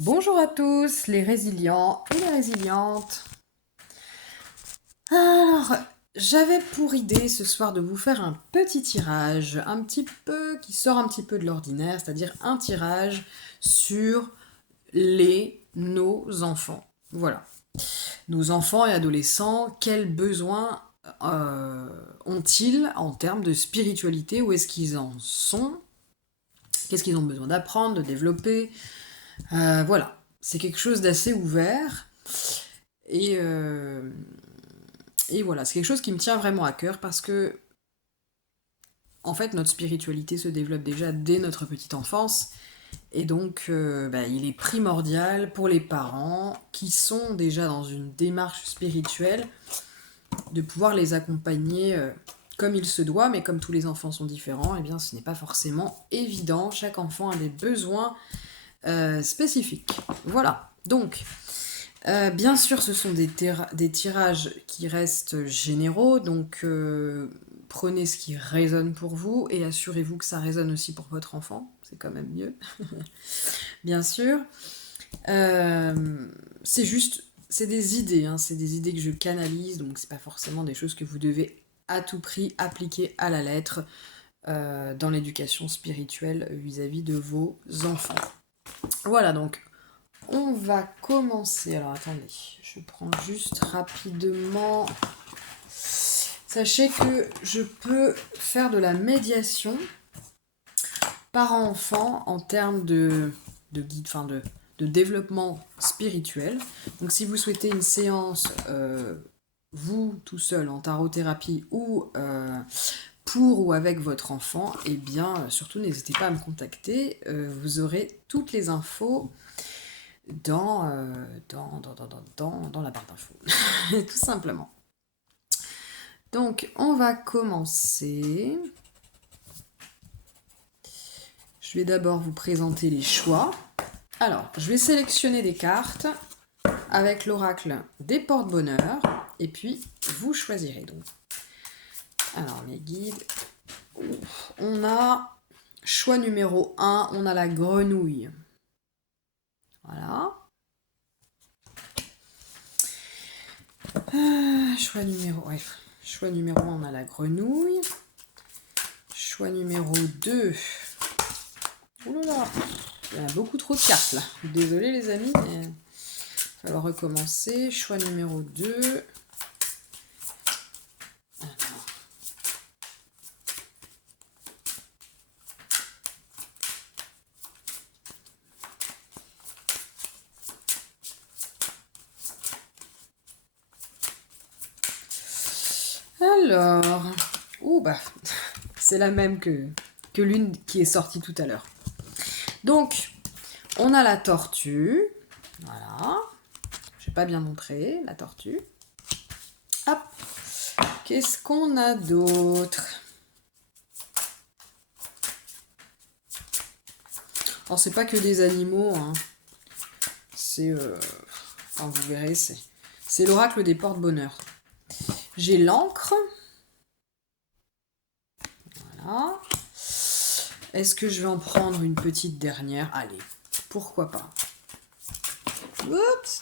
Bonjour à tous, les résilients et les résilientes. Alors, j'avais pour idée ce soir de vous faire un petit tirage, un petit peu qui sort un petit peu de l'ordinaire, c'est-à-dire un tirage sur nos enfants. Voilà. Nos enfants et adolescents, quels besoins ont-ils en termes de spiritualité? Où est-ce qu'ils en sont? Qu'est-ce qu'ils ont besoin d'apprendre, de développer? Voilà. C'est quelque chose d'assez ouvert. Et, euh, et voilà, c'est quelque chose qui me tient vraiment à cœur parce que, en fait, notre spiritualité se développe déjà dès notre petite enfance. Et donc, il est primordial pour les parents qui sont déjà dans une démarche spirituelle de pouvoir les accompagner comme il se doit, mais comme tous les enfants sont différents, eh bien, ce n'est pas forcément évident. Chaque enfant a des besoins spécifiques. Voilà. Donc, bien sûr, ce sont des tirages qui restent généraux, donc prenez ce qui résonne pour vous et assurez-vous que ça résonne aussi pour votre enfant, c'est quand même mieux, bien sûr. C'est juste, c'est des idées, hein, c'est des idées que je canalise, donc c'est pas forcément des choses que vous devez à tout prix appliquer à la lettre dans l'éducation spirituelle vis-à-vis de vos enfants. Voilà, donc on va commencer. Alors attendez, je prends juste rapidement. Sachez que je peux faire de la médiation parent-enfant en termes de guide, enfin de développement spirituel. Donc si vous souhaitez une séance, vous tout seul en tarothérapie ou pour ou avec votre enfant, eh bien surtout n'hésitez pas à me contacter. Vous aurez toutes les infos dans la barre d'infos. Tout simplement. Donc, on va commencer. Je vais d'abord vous présenter les choix. Alors, je vais sélectionner des cartes avec l'oracle des porte-bonheur. Et puis, vous choisirez donc. Alors, les guides. On a choix numéro 1, on a la grenouille. Voilà. Choix numéro 1, on a la grenouille. Choix numéro 2. Ouh là là, il y a beaucoup trop de cartes là. Désolé les amis, mais il va falloir recommencer. Choix numéro 2. Alors, c'est la même que l'une qui est sortie tout à l'heure. Donc, on a la tortue. Voilà. Je n'ai pas bien montré la tortue. Hop. Qu'est-ce qu'on a d'autre? Alors, c'est pas que des animaux. Hein. C'est... Enfin, vous verrez, c'est l'oracle des porte-bonheur. J'ai l'encre. Voilà. Est-ce que je vais en prendre une petite dernière? Allez, pourquoi pas. Oups.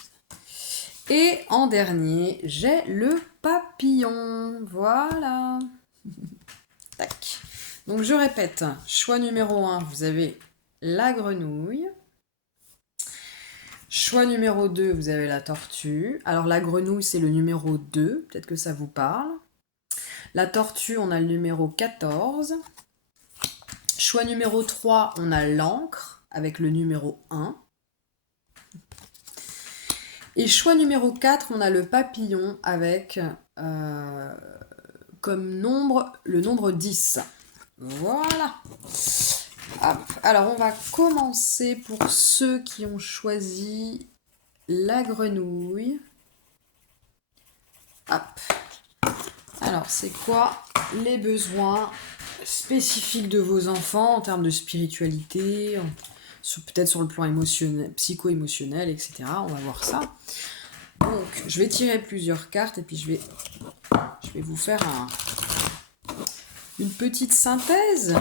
Et en dernier, j'ai le papillon. Voilà. Tac. Donc je répète, choix numéro 1, vous avez la grenouille. Choix numéro 2, vous avez la tortue. Alors la grenouille, c'est le numéro 2, peut-être que ça vous parle. La tortue, on a le numéro 14. Choix numéro 3, on a l'encre avec le numéro 1. Et choix numéro 4, on a le papillon avec comme nombre le nombre 10. Voilà. Hop. Alors on va commencer pour ceux qui ont choisi la grenouille. Hop. Alors c'est quoi les besoins spécifiques de vos enfants en termes de spiritualité, peut-être sur le plan émotionnel, psycho-émotionnel, etc. On va voir ça. Donc je vais tirer plusieurs cartes et puis je vais vous faire une petite synthèse.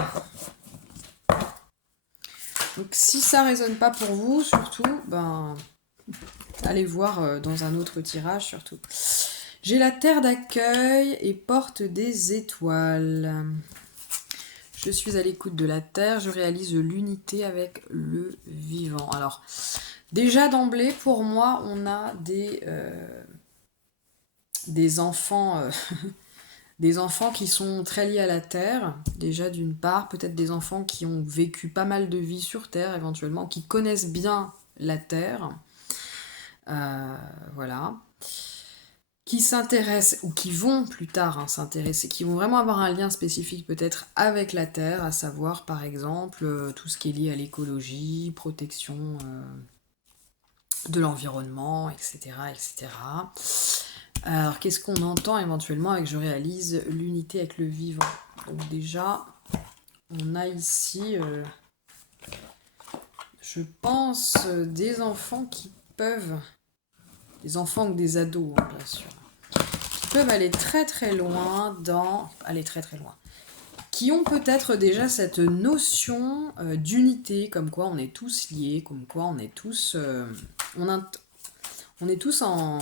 Donc si ça résonne pas pour vous, surtout, ben allez voir dans un autre tirage surtout. J'ai la terre d'accueil et porte des étoiles. Je suis à l'écoute de la terre, je réalise l'unité avec le vivant. Alors, déjà d'emblée, pour moi, on a des enfants, des enfants qui sont très liés à la terre. Déjà d'une part, peut-être des enfants qui ont vécu pas mal de vie sur terre éventuellement, qui connaissent bien la terre. Voilà. Qui s'intéressent, ou qui vont plus tard s'intéresser, qui vont vraiment avoir un lien spécifique peut-être avec la Terre, à savoir par exemple tout ce qui est lié à l'écologie, protection de l'environnement, etc., etc. Alors qu'est-ce qu'on entend éventuellement avec je réalise l'unité avec le vivant? Donc déjà, on a ici, je pense, des enfants qui peuvent, des enfants ou des ados, bien sûr, peuvent aller très très loin qui ont peut-être déjà cette notion d'unité, comme quoi on est tous liés, comme quoi on est tous on est tous en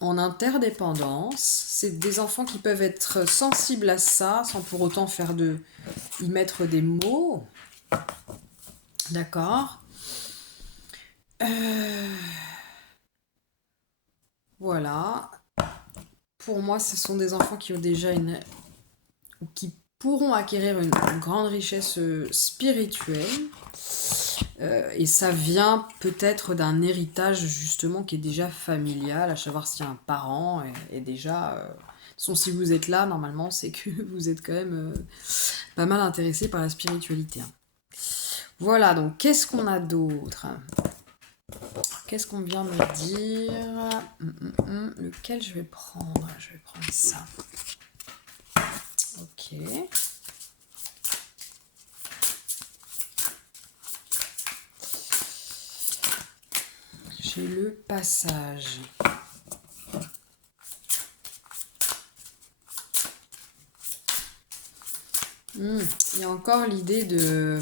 interdépendance. C'est des enfants qui peuvent être sensibles à ça sans pour autant y mettre des mots. D'accord. Voilà. Pour moi, ce sont des enfants qui ont déjà ou qui pourront acquérir une grande richesse spirituelle. Et ça vient peut-être d'un héritage justement qui est déjà familial, à savoir si un parent est déjà... si vous êtes là, normalement, c'est que vous êtes quand même pas mal intéressé par la spiritualité. Voilà, donc qu'est-ce qu'on a d'autre? Qu'est-ce qu'on vient me dire? Lequel je vais prendre? Je vais prendre ça. Ok. J'ai le passage. Il y a encore l'idée de...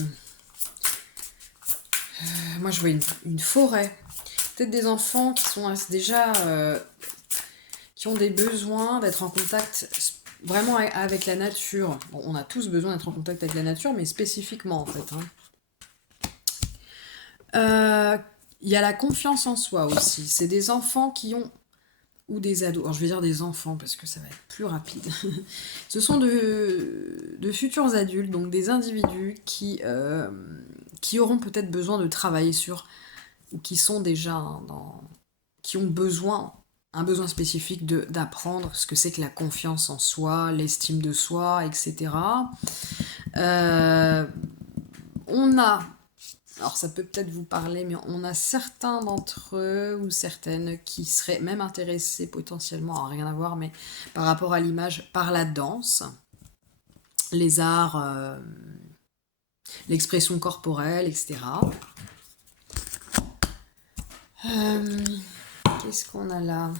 moi, je vois une forêt. Peut-être des enfants qui sont déjà... qui ont des besoins d'être en contact vraiment avec la nature. Bon, on a tous besoin d'être en contact avec la nature, mais spécifiquement, en fait. Il y a la confiance en soi aussi. C'est des enfants qui ont... ou des ados. Alors je vais dire des enfants parce que ça va être plus rapide. Ce sont de futurs adultes, donc des individus qui auront peut-être besoin de travailler sur, ou qui sont déjà qui ont un besoin spécifique d'apprendre ce que c'est que la confiance en soi, l'estime de soi, etc. On a, alors ça peut peut-être vous parler, mais on a certains d'entre eux ou certaines qui seraient même intéressés potentiellement, à rien à voir, mais par rapport à l'image, par la danse, les arts, l'expression corporelle, etc. Qu'est-ce qu'on a là?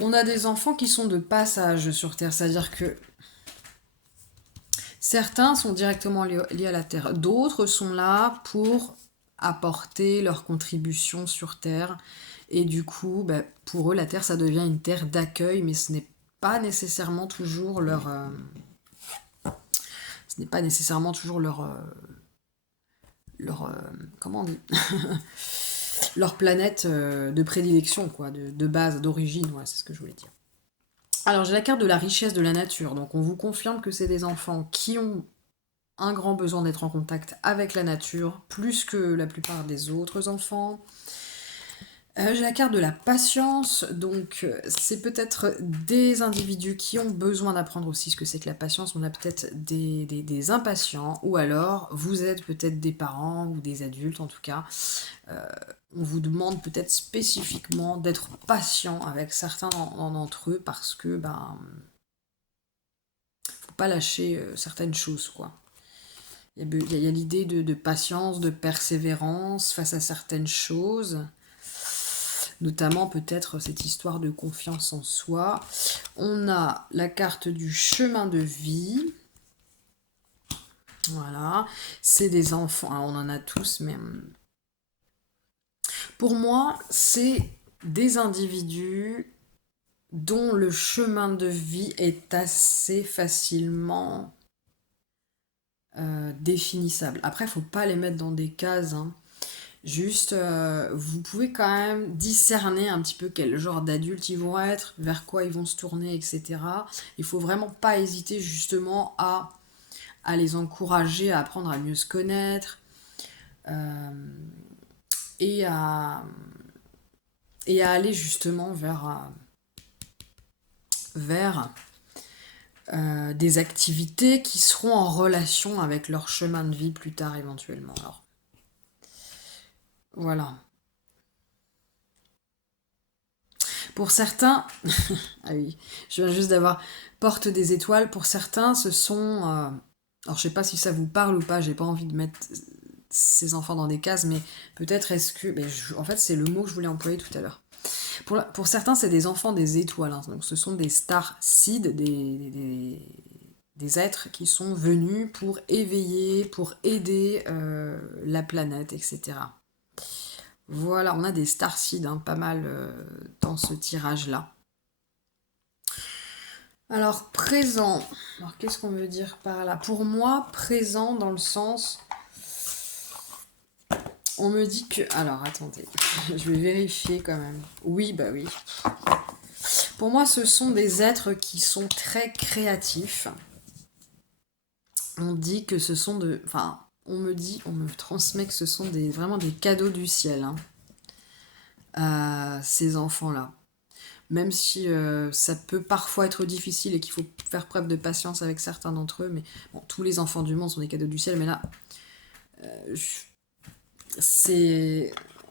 On a des enfants qui sont de passage sur Terre, c'est-à-dire que certains sont directement liés à la Terre, d'autres sont là pour apporter leur contribution sur Terre, et du coup, pour eux, la Terre, ça devient une terre d'accueil, mais ce n'est pas nécessairement toujours ce n'est pas nécessairement toujours comment on dit leur planète de prédilection, quoi, de base, d'origine, ouais, c'est ce que je voulais dire. Alors j'ai la carte de la richesse de la nature, donc on vous confirme que c'est des enfants qui ont un grand besoin d'être en contact avec la nature, plus que la plupart des autres enfants. J'ai la carte de la patience, donc c'est peut-être des individus qui ont besoin d'apprendre aussi ce que c'est que la patience. On a peut-être des impatients, ou alors vous êtes peut-être des parents ou des adultes en tout cas. On vous demande peut-être spécifiquement d'être patient avec certains d'entre eux parce que faut pas lâcher certaines choses, quoi. Il y a l'idée de patience, de persévérance face à certaines choses. notamment peut-être cette histoire de confiance en soi. On a la carte du chemin de vie. Voilà, c'est des enfants, alors on en a tous, mais pour moi, c'est des individus dont le chemin de vie est assez facilement définissable. Après, il faut pas les mettre dans des cases, hein. Juste, vous pouvez quand même discerner un petit peu quel genre d'adultes ils vont être, vers quoi ils vont se tourner, etc. Il faut vraiment pas hésiter justement à les encourager à apprendre à mieux se connaître euh, et, à, et à aller justement vers des activités qui seront en relation avec leur chemin de vie plus tard éventuellement. Alors, voilà. Pour certains, ah oui, je viens juste d'avoir porte des étoiles. Pour certains, ce sont. Alors, je sais pas si ça vous parle ou pas. J'ai pas envie de mettre ces enfants dans des cases, mais peut-être est-ce que. En fait, c'est le mot que je voulais employer tout à l'heure. Pour certains, c'est des enfants des étoiles, hein. Donc, ce sont des star seeds, des êtres qui sont venus pour éveiller, pour aider la planète, etc. Voilà, on a des starseeds, hein, pas mal dans ce tirage-là. Alors, présent. Alors, qu'est-ce qu'on veut dire par là? Pour moi, présent dans le sens... On me dit que... Alors, attendez. Je vais vérifier quand même. Oui, bah oui. Pour moi, ce sont des êtres qui sont très créatifs. On dit que ce sont de... Enfin, on me transmet que ce sont vraiment des cadeaux du ciel, hein, ces enfants-là. Même si ça peut parfois être difficile et qu'il faut faire preuve de patience avec certains d'entre eux, mais bon, tous les enfants du monde sont des cadeaux du ciel, mais là,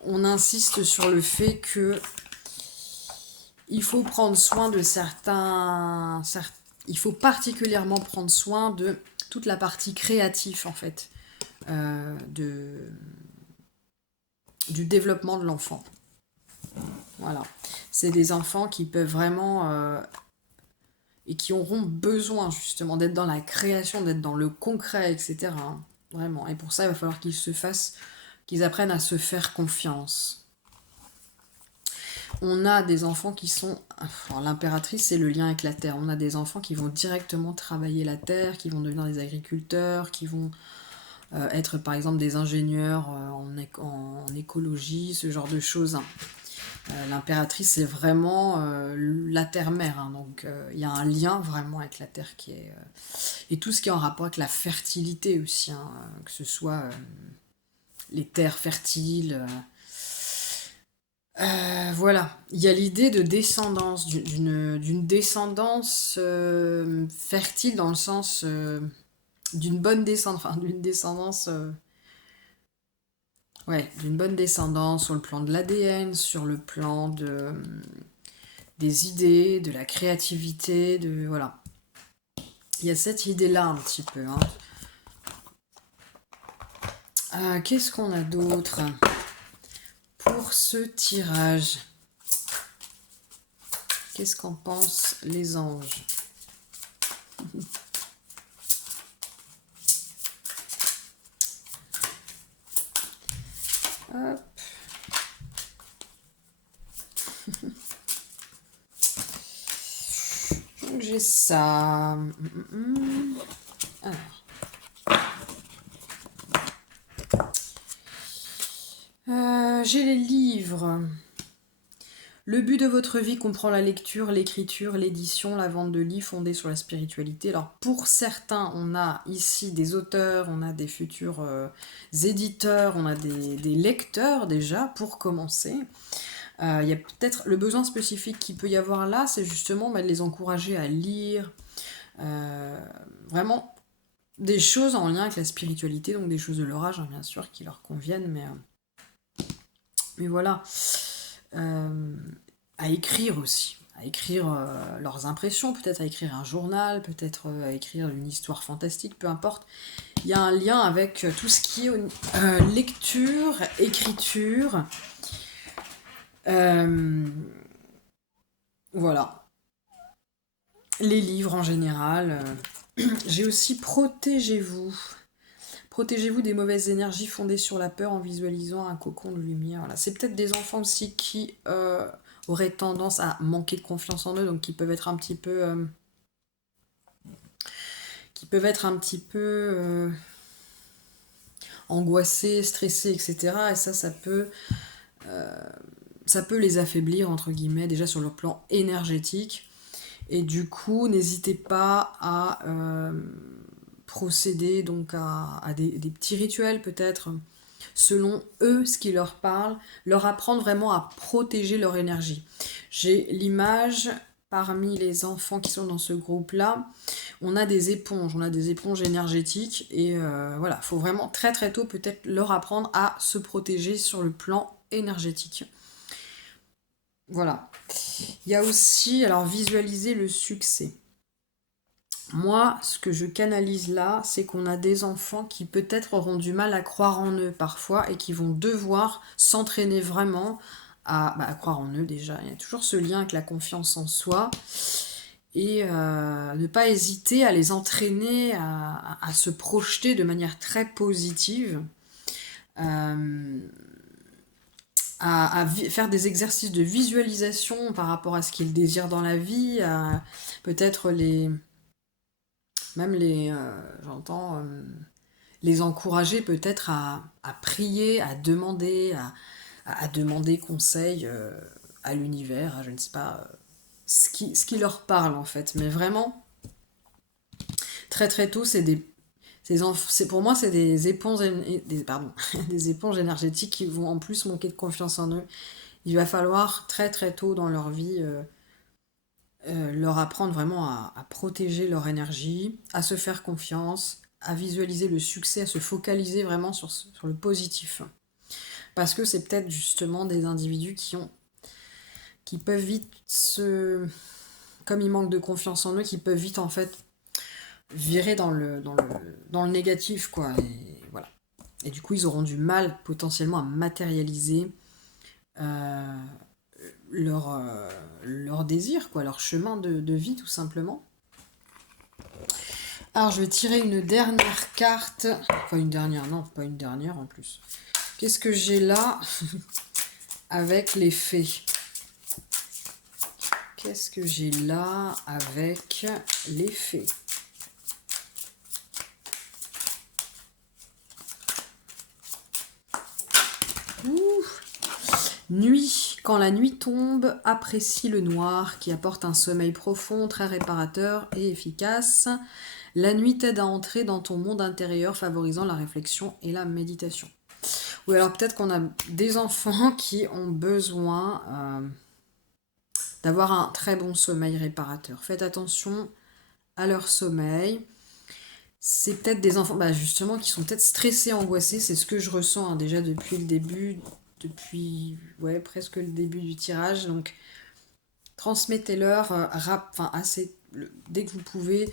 on insiste sur le fait que il faut prendre soin de il faut particulièrement prendre soin de toute la partie créative, en fait, du développement de l'enfant. Voilà. C'est des enfants qui peuvent vraiment... et qui auront besoin, justement, d'être dans la création, d'être dans le concret, etc. hein. Vraiment. Et pour ça, il va falloir qu'ils apprennent à se faire confiance. On a des enfants qui sont... Alors, l'impératrice, c'est le lien avec la terre. On a des enfants qui vont directement travailler la terre, qui vont devenir des agriculteurs, qui vont être, par exemple, des ingénieurs en écologie, ce genre de choses, hein. L'impératrice, c'est vraiment la terre-mère, hein. Donc il y a un lien vraiment avec la terre qui est... et tout ce qui est en rapport avec la fertilité aussi, hein, que ce soit les terres fertiles. Voilà, il y a l'idée de descendance, d'une descendance fertile dans le sens d'une bonne descendance, enfin d'une descendance... ouais, d'une bonne descendance sur le plan de l'ADN, sur le plan des idées, de la créativité, voilà. Il y a cette idée-là un petit peu, hein. Qu'est-ce qu'on a d'autre pour ce tirage? Qu'est-ce qu'en pensent les anges? Hop. Donc j'ai ça. Alors. J'ai les livres. Le but de votre vie comprend la lecture, l'écriture, l'édition, la vente de livres fondés sur la spiritualité. Alors pour certains, on a ici des auteurs, on a des futurs éditeurs, on a des lecteurs déjà pour commencer. Il y a peut-être le besoin spécifique qu'il peut y avoir là, c'est justement de les encourager à lire vraiment des choses en lien avec la spiritualité, donc des choses de leur âge, hein, bien sûr, qui leur conviennent, mais voilà. À écrire aussi, à écrire leurs impressions, peut-être à écrire un journal, peut-être à écrire une histoire fantastique, peu importe. Il y a un lien avec tout ce qui est lecture, écriture, Euh, voilà. Les livres en général. J'ai aussi protégez-vous. Protégez-vous des mauvaises énergies fondées sur la peur en visualisant un cocon de lumière. Voilà. C'est peut-être des enfants aussi qui auraient tendance à manquer de confiance en eux, donc qui peuvent être un petit peu angoissés, stressés, etc. Et ça peut les affaiblir, entre guillemets, déjà sur le plan énergétique. Et du coup, n'hésitez pas à procéder donc à des petits rituels peut-être, selon eux, ce qui leur parle, leur apprendre vraiment à protéger leur énergie. J'ai l'image, parmi les enfants qui sont dans ce groupe-là, on a des éponges énergétiques, et voilà, il faut vraiment très très tôt peut-être leur apprendre à se protéger sur le plan énergétique. Voilà. Il y a aussi, alors, visualiser le succès. Moi, ce que je canalise là, c'est qu'on a des enfants qui peut-être auront du mal à croire en eux parfois et qui vont devoir s'entraîner vraiment à croire en eux déjà. Il y a toujours ce lien avec la confiance en soi, et ne pas hésiter à les entraîner à se projeter de manière très positive, euh, faire des exercices de visualisation par rapport à ce qu'ils désirent dans la vie, à peut-être j'entends, les encourager peut-être à prier, à demander conseil à l'univers, je ne sais pas, ce qui leur parle en fait. Mais vraiment, très très tôt, pour moi, c'est des éponges, des éponges énergétiques qui vont en plus manquer de confiance en eux. Il va falloir très très tôt dans leur vie leur apprendre vraiment à protéger leur énergie, à se faire confiance, à visualiser le succès, à se focaliser vraiment sur le positif. Parce que c'est peut-être justement des individus qui peuvent vite comme ils manquent de confiance en eux, qui peuvent vite en fait virer dans le négatif, quoi. Et voilà. Et du coup, ils auront du mal potentiellement à matérialiser euh, leur désir, quoi, leur chemin de vie, tout simplement. Alors, je vais tirer une dernière carte. Enfin, une dernière, non, pas une dernière en plus. Qu'est-ce que j'ai là avec les fées? Qu'est-ce que j'ai là avec les fées? Ouh. Nuit. Quand la nuit tombe, apprécie le noir qui apporte un sommeil profond, très réparateur et efficace. La nuit t'aide à entrer dans ton monde intérieur, favorisant la réflexion et la méditation. Ou alors peut-être qu'on a des enfants qui ont besoin d'avoir un très bon sommeil réparateur. Faites attention à leur sommeil. C'est peut-être des enfants, justement, qui sont peut-être stressés, angoissés. C'est ce que je ressens déjà depuis le début, depuis presque le début du tirage. Donc transmettez-leur dès que vous pouvez,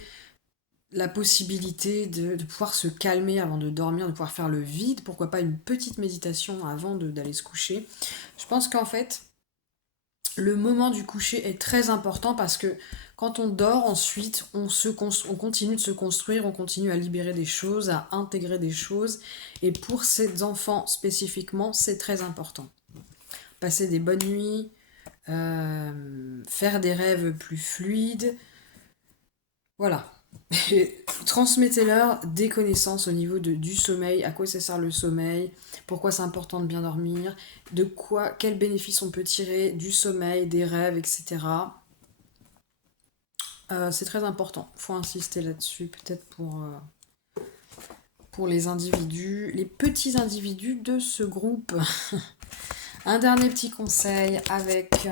la possibilité de pouvoir se calmer avant de dormir, de pouvoir faire le vide, pourquoi pas une petite méditation avant d'aller se coucher. Je pense qu'en fait, le moment du coucher est très important parce que quand on dort, ensuite, on continue de se construire, on continue à libérer des choses, à intégrer des choses. Et pour ces enfants spécifiquement, c'est très important. Passer des bonnes nuits, faire des rêves plus fluides. Voilà. Transmettez-leur des connaissances au niveau du sommeil, à quoi ça sert le sommeil, pourquoi c'est important de bien dormir, quels bénéfices on peut tirer du sommeil, des rêves, etc. C'est très important, il faut insister là-dessus, peut-être pour les individus, les petits individus de ce groupe. Un dernier petit conseil avec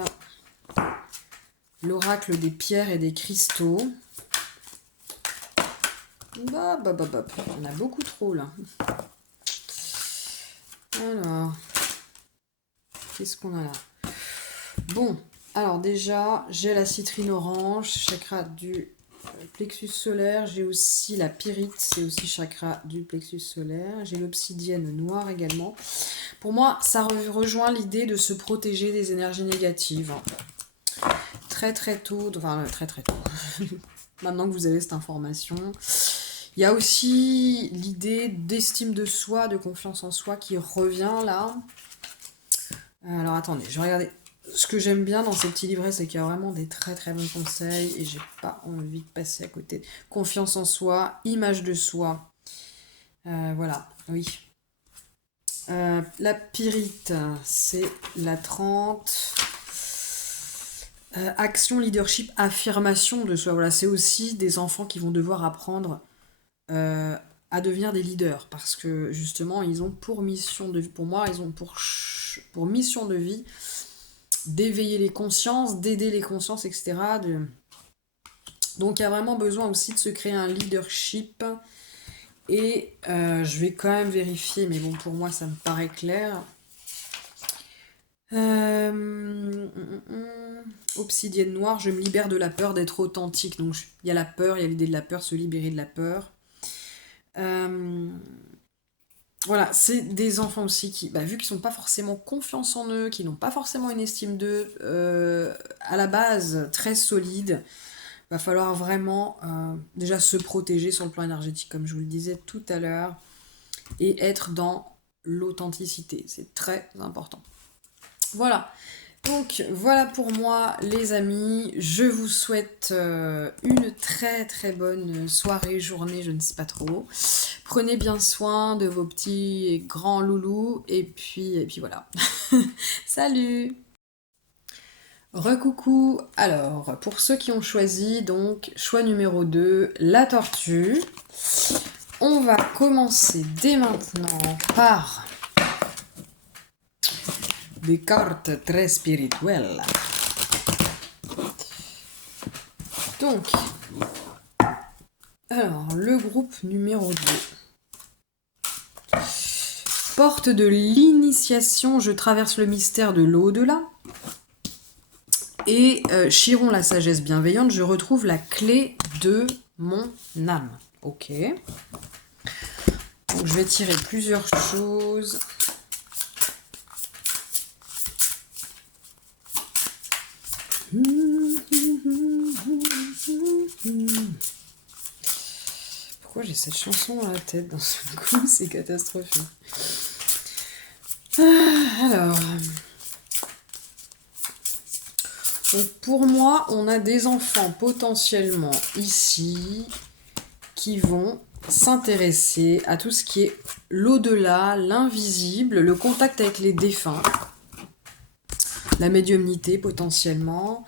l'oracle des pierres et des cristaux. On a beaucoup trop là. Alors, qu'est-ce qu'on a là? Bon, alors déjà, j'ai la citrine orange, chakra du plexus solaire, j'ai aussi la pyrite, c'est aussi chakra du plexus solaire. J'ai l'obsidienne noire également. Pour moi, ça rejoint l'idée de se protéger des énergies négatives. Très très tôt, enfin très très tôt. Maintenant que vous avez cette information. Il y a aussi l'idée d'estime de soi, de confiance en soi qui revient là. Alors attendez, je vais regarder. Ce que j'aime bien dans ces petits livrets, c'est qu'il y a vraiment des très très bons conseils et j'ai pas envie de passer à côté. Confiance en soi, image de soi. Voilà, oui. La pyrite, c'est la 30. Action, leadership, affirmation de soi. Voilà, c'est aussi des enfants qui vont devoir apprendre à devenir des leaders parce que justement, ils ont pour mission de vie, pour moi, ils ont pour mission de vie d'éveiller les consciences, d'aider les consciences, etc. Donc il y a vraiment besoin aussi de se créer un leadership. Et je vais quand même vérifier, mais bon, pour moi, ça me paraît clair. Obsidienne noire, je me libère de la peur d'être authentique. Donc il y a la peur, il y a l'idée de la peur, se libérer de la peur. Voilà, c'est des enfants aussi qui, vu qu'ils n'ont pas forcément confiance en eux, qui n'ont pas forcément une estime d'eux, à la base très solide, va falloir vraiment déjà se protéger sur le plan énergétique, comme je vous le disais tout à l'heure, et être dans l'authenticité. C'est très important. Voilà. Donc voilà pour moi les amis, je vous souhaite une très très bonne soirée, journée, je ne sais pas trop. Prenez bien soin de vos petits et grands loulous et puis voilà. Salut! Recoucou! Alors, pour ceux qui ont choisi, donc choix numéro 2, la tortue. On va commencer dès maintenant par des cartes très spirituelles. Donc, alors, le groupe numéro 2. Porte de l'initiation, je traverse le mystère de l'au-delà. Et Chiron, la sagesse bienveillante, je retrouve la clé de mon âme. Ok. Donc, je vais tirer plusieurs choses. Pourquoi j'ai cette chanson dans la tête dans ce coup? C'est catastrophique. Alors. Donc pour moi, on a des enfants potentiellement ici qui vont s'intéresser à tout ce qui est l'au-delà, l'invisible, le contact avec les défunts, la médiumnité potentiellement.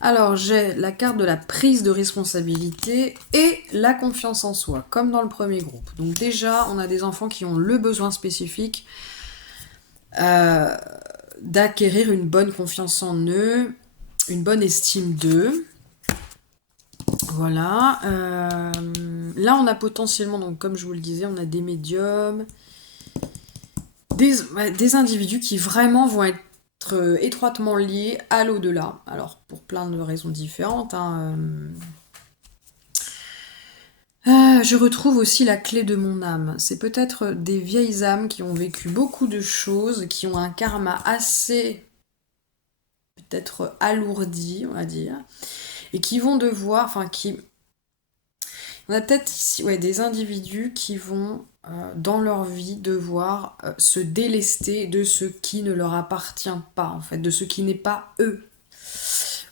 Alors j'ai la carte de la prise de responsabilité et la confiance en soi, comme dans le premier groupe. Donc déjà, on a des enfants qui ont le besoin spécifique d'acquérir une bonne confiance en eux, une bonne estime d'eux. Voilà. Là, on a potentiellement, donc comme je vous le disais, on a des médiums, des individus qui vraiment vont être étroitement liés à l'au-delà. Alors, pour plein de raisons différentes. Je retrouve aussi la clé de mon âme. C'est peut-être des vieilles âmes qui ont vécu beaucoup de choses, qui ont un karma assez peut-être alourdi, on va dire, et qui vont devoir, on a peut-être ici des individus qui vont, dans leur vie, devoir se délester de ce qui ne leur appartient pas, en fait, de ce qui n'est pas eux.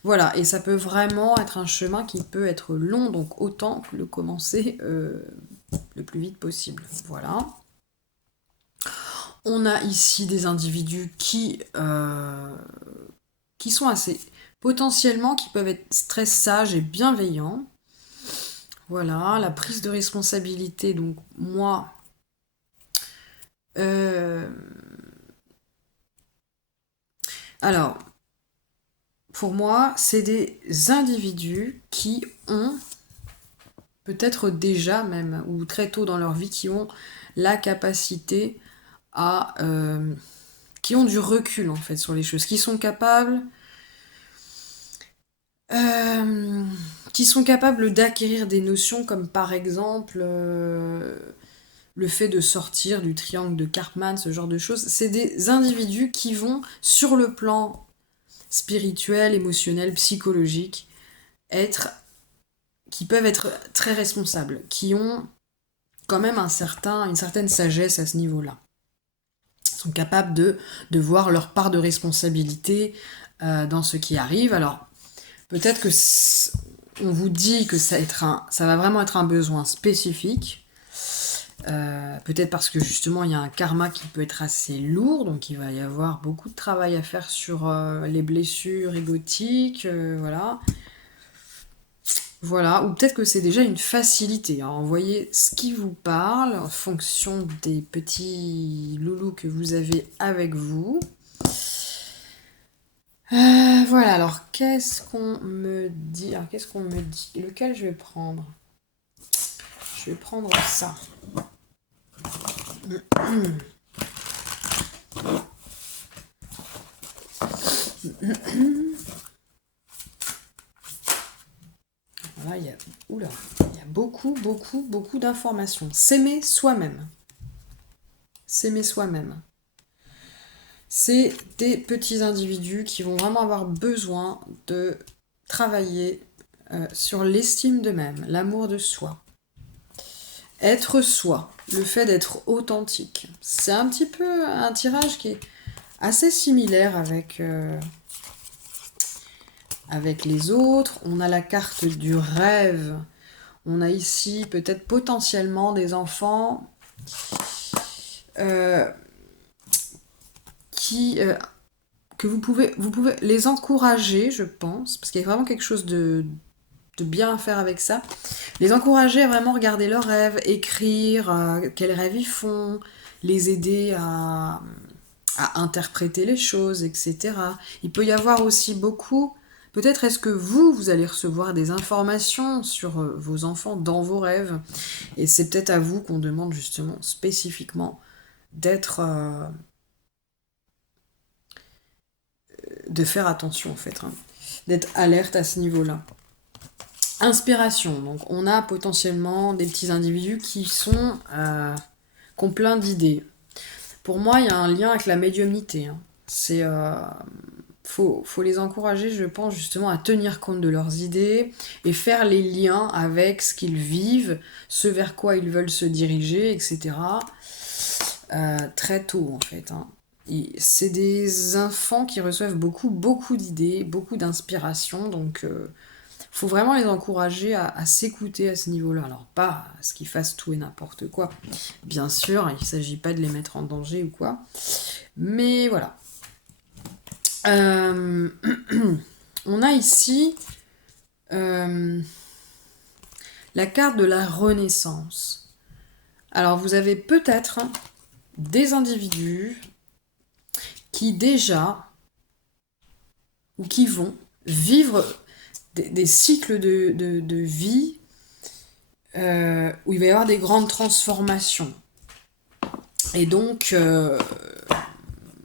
Voilà, et ça peut vraiment être un chemin qui peut être long, donc autant le commencer le plus vite possible. Voilà. On a ici des individus qui sont assez potentiellement, qui peuvent être très sages et bienveillants. Voilà, la prise de responsabilité, donc moi, alors, pour moi, c'est des individus qui ont, peut-être déjà même, ou très tôt dans leur vie, qui ont la capacité à... qui ont du recul, en fait, sur les choses, qui sont capables... qui sont capables d'acquérir des notions comme par exemple le fait de sortir du triangle de Karpman, ce genre de choses. C'est des individus qui vont, sur le plan spirituel, émotionnel, psychologique, qui peuvent être très responsables, qui ont quand même une certaine sagesse à ce niveau-là. Ils sont capables de voir leur part de responsabilité dans ce qui arrive. Alors, peut-être que on vous dit que ça va vraiment être un besoin spécifique. Peut-être parce que justement il y a un karma qui peut être assez lourd, donc il va y avoir beaucoup de travail à faire sur les blessures égotiques, voilà. Voilà, ou peut-être que c'est déjà une facilité. Alors, envoyez ce qui vous parle en fonction des petits loulous que vous avez avec vous. Voilà, alors qu'est-ce qu'on me dit? Lequel je vais prendre? Je vais prendre ça. Voilà, il y a beaucoup, beaucoup, beaucoup d'informations. S'aimer soi-même. S'aimer soi-même. C'est des petits individus qui vont vraiment avoir besoin de travailler sur l'estime d'eux-mêmes, l'amour de soi. Être soi, le fait d'être authentique. C'est un petit peu un tirage qui est assez similaire avec les autres. On a la carte du rêve. On a ici peut-être potentiellement des enfants que vous pouvez les encourager, je pense, parce qu'il y a vraiment quelque chose de bien à faire avec ça. Les encourager à vraiment regarder leurs rêves, écrire quels rêves ils font, les aider à interpréter les choses, etc. Il peut y avoir aussi beaucoup. Peut-être est-ce que vous allez recevoir des informations sur vos enfants dans vos rêves. Et c'est peut-être à vous qu'on demande justement spécifiquement de faire attention en fait, hein, d'être alerte à ce niveau-là. Inspiration, donc on a potentiellement des petits individus qui ont plein d'idées. Pour moi, il y a un lien avec la médiumnité. Hein. Faut les encourager, je pense, justement à tenir compte de leurs idées et faire les liens avec ce qu'ils vivent, ce vers quoi ils veulent se diriger, etc. Très tôt, en fait. Hein. C'est des enfants qui reçoivent beaucoup, beaucoup d'idées, beaucoup d'inspiration, donc faut vraiment les encourager à s'écouter à ce niveau-là. Alors, pas à ce qu'ils fassent tout et n'importe quoi. Bien sûr, il ne s'agit pas de les mettre en danger ou quoi. Mais voilà. On a ici la carte de la renaissance. Alors, vous avez peut-être des individus qui déjà, ou qui vont vivre des cycles de vie où il va y avoir des grandes transformations. Et donc,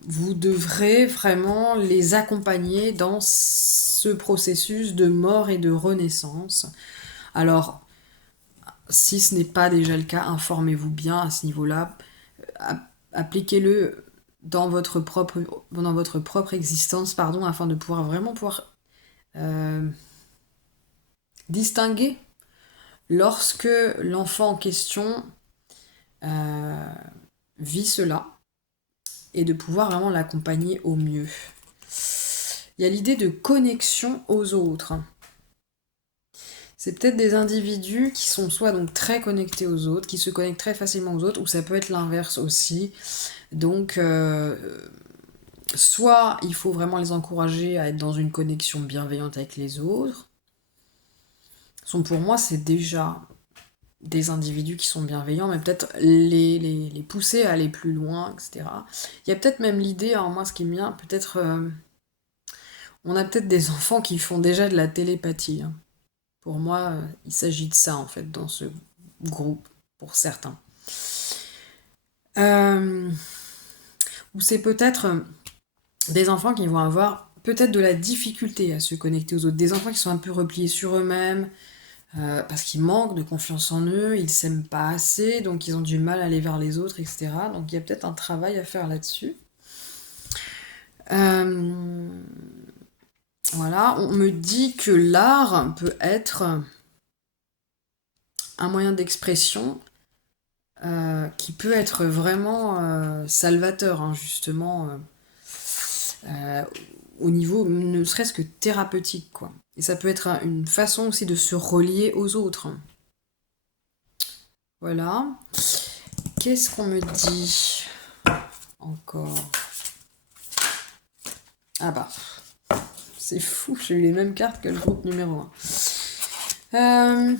vous devrez vraiment les accompagner dans ce processus de mort et de renaissance. Alors, si ce n'est pas déjà le cas, informez-vous bien à ce niveau-là. Appliquez-le dans votre propre existence, afin de vraiment pouvoir distinguer lorsque l'enfant en question vit cela et de pouvoir vraiment l'accompagner au mieux. Il y a l'idée de connexion aux autres. C'est peut-être des individus qui sont soit donc très connectés aux autres, qui se connectent très facilement aux autres, ou ça peut être l'inverse aussi. Donc, soit il faut vraiment les encourager à être dans une connexion bienveillante avec les autres. Pour moi, c'est déjà des individus qui sont bienveillants, mais peut-être les pousser à aller plus loin, etc. Il y a peut-être même l'idée, hein, moi ce qui me vient, peut-être on a peut-être des enfants qui font déjà de la télépathie. Hein. Pour moi, il s'agit de ça en fait dans ce groupe, pour certains. Ou c'est peut-être des enfants qui vont avoir peut-être de la difficulté à se connecter aux autres. Des enfants qui sont un peu repliés sur eux-mêmes, parce qu'ils manquent de confiance en eux, ils s'aiment pas assez, donc ils ont du mal à aller vers les autres, etc. Donc il y a peut-être un travail à faire là-dessus. Voilà, on me dit que l'art peut être un moyen d'expression qui peut être vraiment salvateur, hein, justement, au niveau ne serait-ce que thérapeutique, quoi. Et ça peut être une façon aussi de se relier aux autres. Voilà. Qu'est-ce qu'on me dit encore? Ah bah, c'est fou, j'ai eu les mêmes cartes que le groupe numéro 1.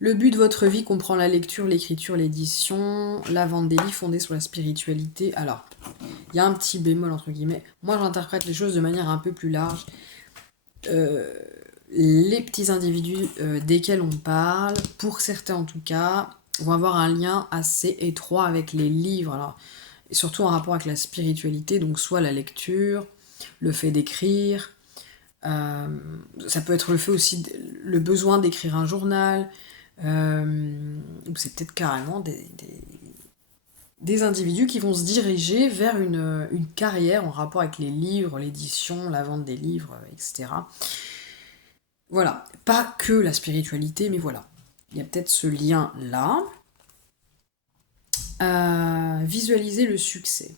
Le but de votre vie comprend la lecture, l'écriture, l'édition, la vente des livres fondés sur la spiritualité. Alors, il y a un petit bémol entre guillemets. Moi, j'interprète les choses de manière un peu plus large. Les petits individus desquels on parle, pour certains en tout cas, vont avoir un lien assez étroit avec les livres. Alors, et surtout en rapport avec la spiritualité, donc soit la lecture, le fait d'écrire, ça peut être le fait aussi, le besoin d'écrire un journal, ou c'est peut-être carrément des individus qui vont se diriger vers une carrière en rapport avec les livres, l'édition, la vente des livres, etc. Voilà, pas que la spiritualité, mais voilà. Il y a peut-être ce lien-là. Visualiser le succès.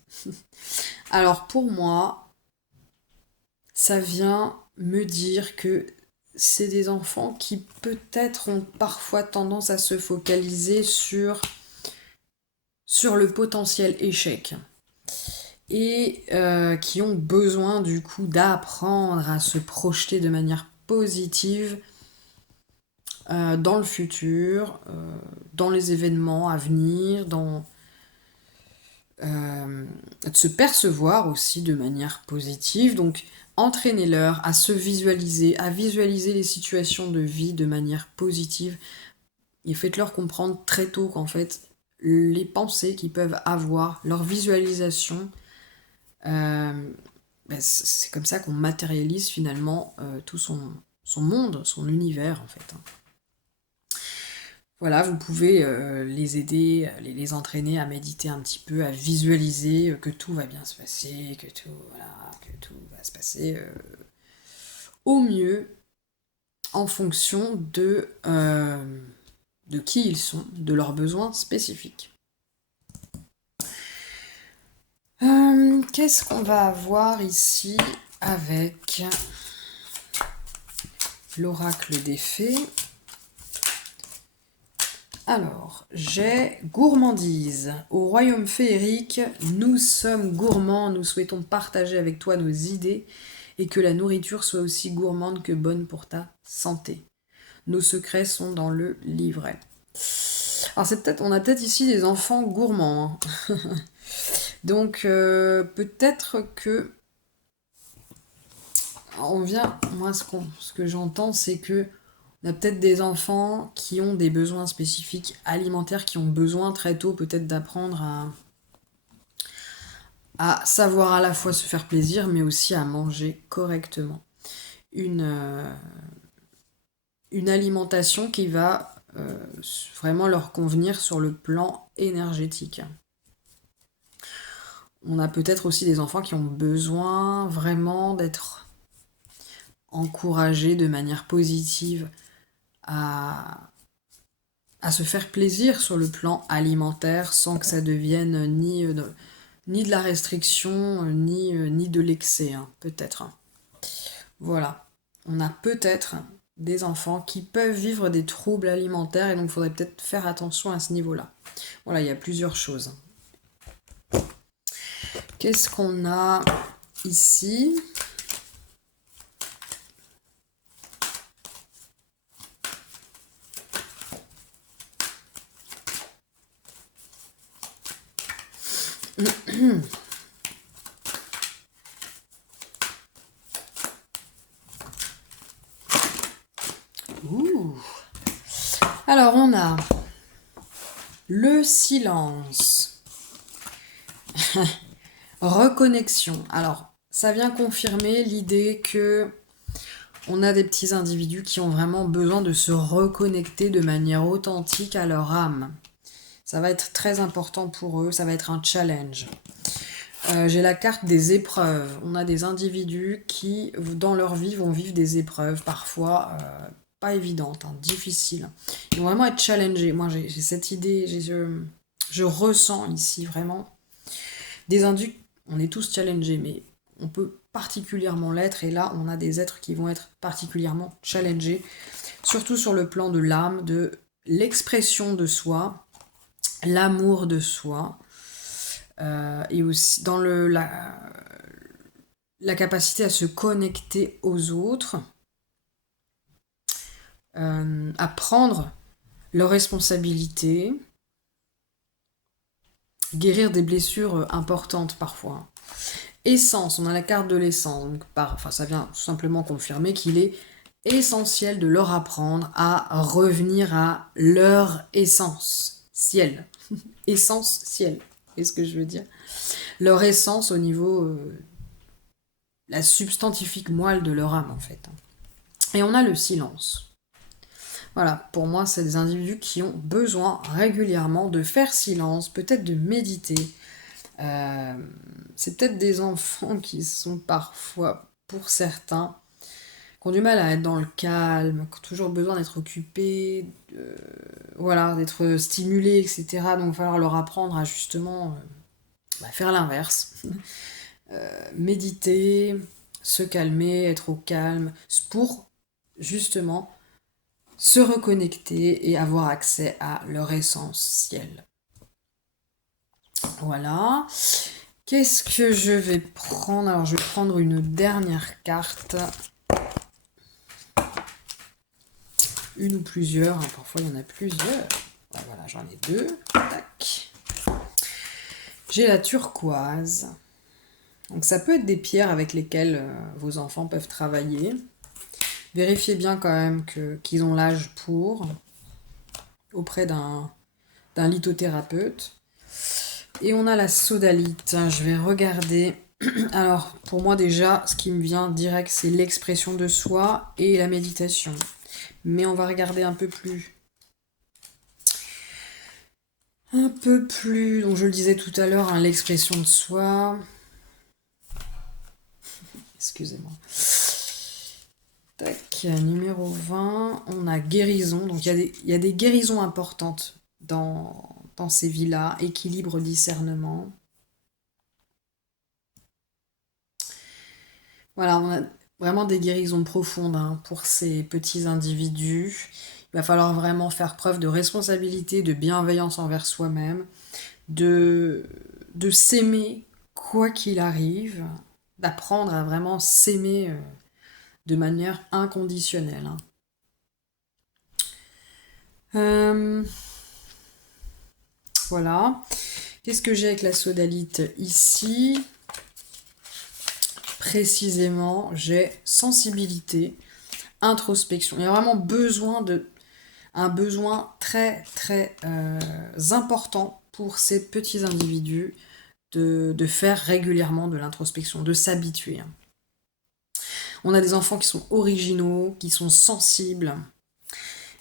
Alors pour moi, ça vient me dire que c'est des enfants qui peut-être ont parfois tendance à se focaliser sur le potentiel échec et qui ont besoin du coup d'apprendre à se projeter de manière positive dans le futur, dans les événements à venir, de se percevoir aussi de manière positive. Donc entraînez-leur à se visualiser, à visualiser les situations de vie de manière positive et faites-leur comprendre très tôt qu'en fait les pensées qu'ils peuvent avoir, leur visualisation, c'est comme ça qu'on matérialise finalement tout son monde, son univers en fait. Voilà, vous pouvez les aider, les entraîner à méditer un petit peu, à visualiser que tout va bien se passer, que tout va se passer au mieux en fonction de qui ils sont, de leurs besoins spécifiques. Qu'est-ce qu'on va avoir ici avec l'oracle des fées? Alors, j'ai gourmandise. Au royaume féerique, nous sommes gourmands, nous souhaitons partager avec toi nos idées et que la nourriture soit aussi gourmande que bonne pour ta santé. Nos secrets sont dans le livret. Alors on a peut-être ici des enfants gourmands. Hein. Donc peut-être que moi ce que j'entends c'est que on a peut-être des enfants qui ont des besoins spécifiques alimentaires, qui ont besoin très tôt peut-être d'apprendre à savoir à la fois se faire plaisir, mais aussi à manger correctement. Une alimentation qui va vraiment leur convenir sur le plan énergétique. On a peut-être aussi des enfants qui ont besoin vraiment d'être encouragés de manière positive à se faire plaisir sur le plan alimentaire sans que ça devienne ni de la restriction, ni de l'excès, hein, peut-être. Voilà. On a peut-être des enfants qui peuvent vivre des troubles alimentaires et donc il faudrait peut-être faire attention à ce niveau-là. Voilà, il y a plusieurs choses. Qu'est-ce qu'on a ici ? Ouh. Alors on a le silence. Reconnexion. Alors ça vient confirmer l'idée que on a des petits individus qui ont vraiment besoin de se reconnecter de manière authentique à leur âme. Ça va être très important pour eux, ça va être un challenge. J'ai la carte des épreuves. On a des individus qui, dans leur vie, vont vivre des épreuves, parfois pas évidentes, hein, difficiles. Ils vont vraiment être challengés. Moi, j'ai cette idée, je ressens ici vraiment des individus. On est tous challengés, mais on peut particulièrement l'être. Et là, on a des êtres qui vont être particulièrement challengés, surtout sur le plan de l'âme, de l'expression de soi, l'amour de soi. Et aussi dans la capacité à se connecter aux autres, à prendre leurs responsabilités, guérir des blessures importantes parfois. Essence, on a la carte de l'essence, donc ça vient tout simplement confirmer qu'il est essentiel de leur apprendre à revenir à leur essence, ciel. Essence, ciel. Qu'est-ce que je veux dire? Leur essence au niveau la substantifique moelle de leur âme en fait. Et on a le silence. Voilà, pour moi c'est des individus qui ont besoin régulièrement de faire silence, peut-être de méditer. C'est peut-être des enfants qui sont parfois, pour certains, qui ont du mal à être dans le calme, qui ont toujours besoin d'être occupés, voilà, d'être stimulés, etc. Donc il va falloir leur apprendre à justement faire l'inverse. Méditer, se calmer, être au calme, pour justement se reconnecter et avoir accès à leur essentiel. Voilà. Qu'est-ce que je vais prendre? Alors, je vais prendre une dernière carte. Une ou plusieurs. Hein, parfois, il y en a plusieurs. Voilà, j'en ai deux. Tac. J'ai la turquoise. Donc, ça peut être des pierres avec lesquelles vos enfants peuvent travailler. Vérifiez bien quand même qu'ils ont l'âge pour, auprès d'un lithothérapeute. Et on a la sodalite. Je vais regarder. Alors, pour moi déjà, ce qui me vient direct, c'est l'expression de soi et la méditation. Mais on va regarder un peu plus. Donc je le disais tout à l'heure, hein, l'expression de soi. Excusez-moi. Tac, numéro 20, on a guérison. Donc il y a des guérisons importantes dans ces vies-là. Équilibre, discernement. Voilà, on a vraiment des guérisons profondes hein, pour ces petits individus. Il va falloir vraiment faire preuve de responsabilité, de bienveillance envers soi-même, de s'aimer quoi qu'il arrive, d'apprendre à vraiment s'aimer de manière inconditionnelle. Voilà. Qu'est-ce que j'ai avec la sodalite ici? Précisément, j'ai sensibilité, introspection. Il y a vraiment un besoin très très important pour ces petits individus de faire régulièrement de l'introspection, de s'habituer. On a des enfants qui sont originaux, qui sont sensibles.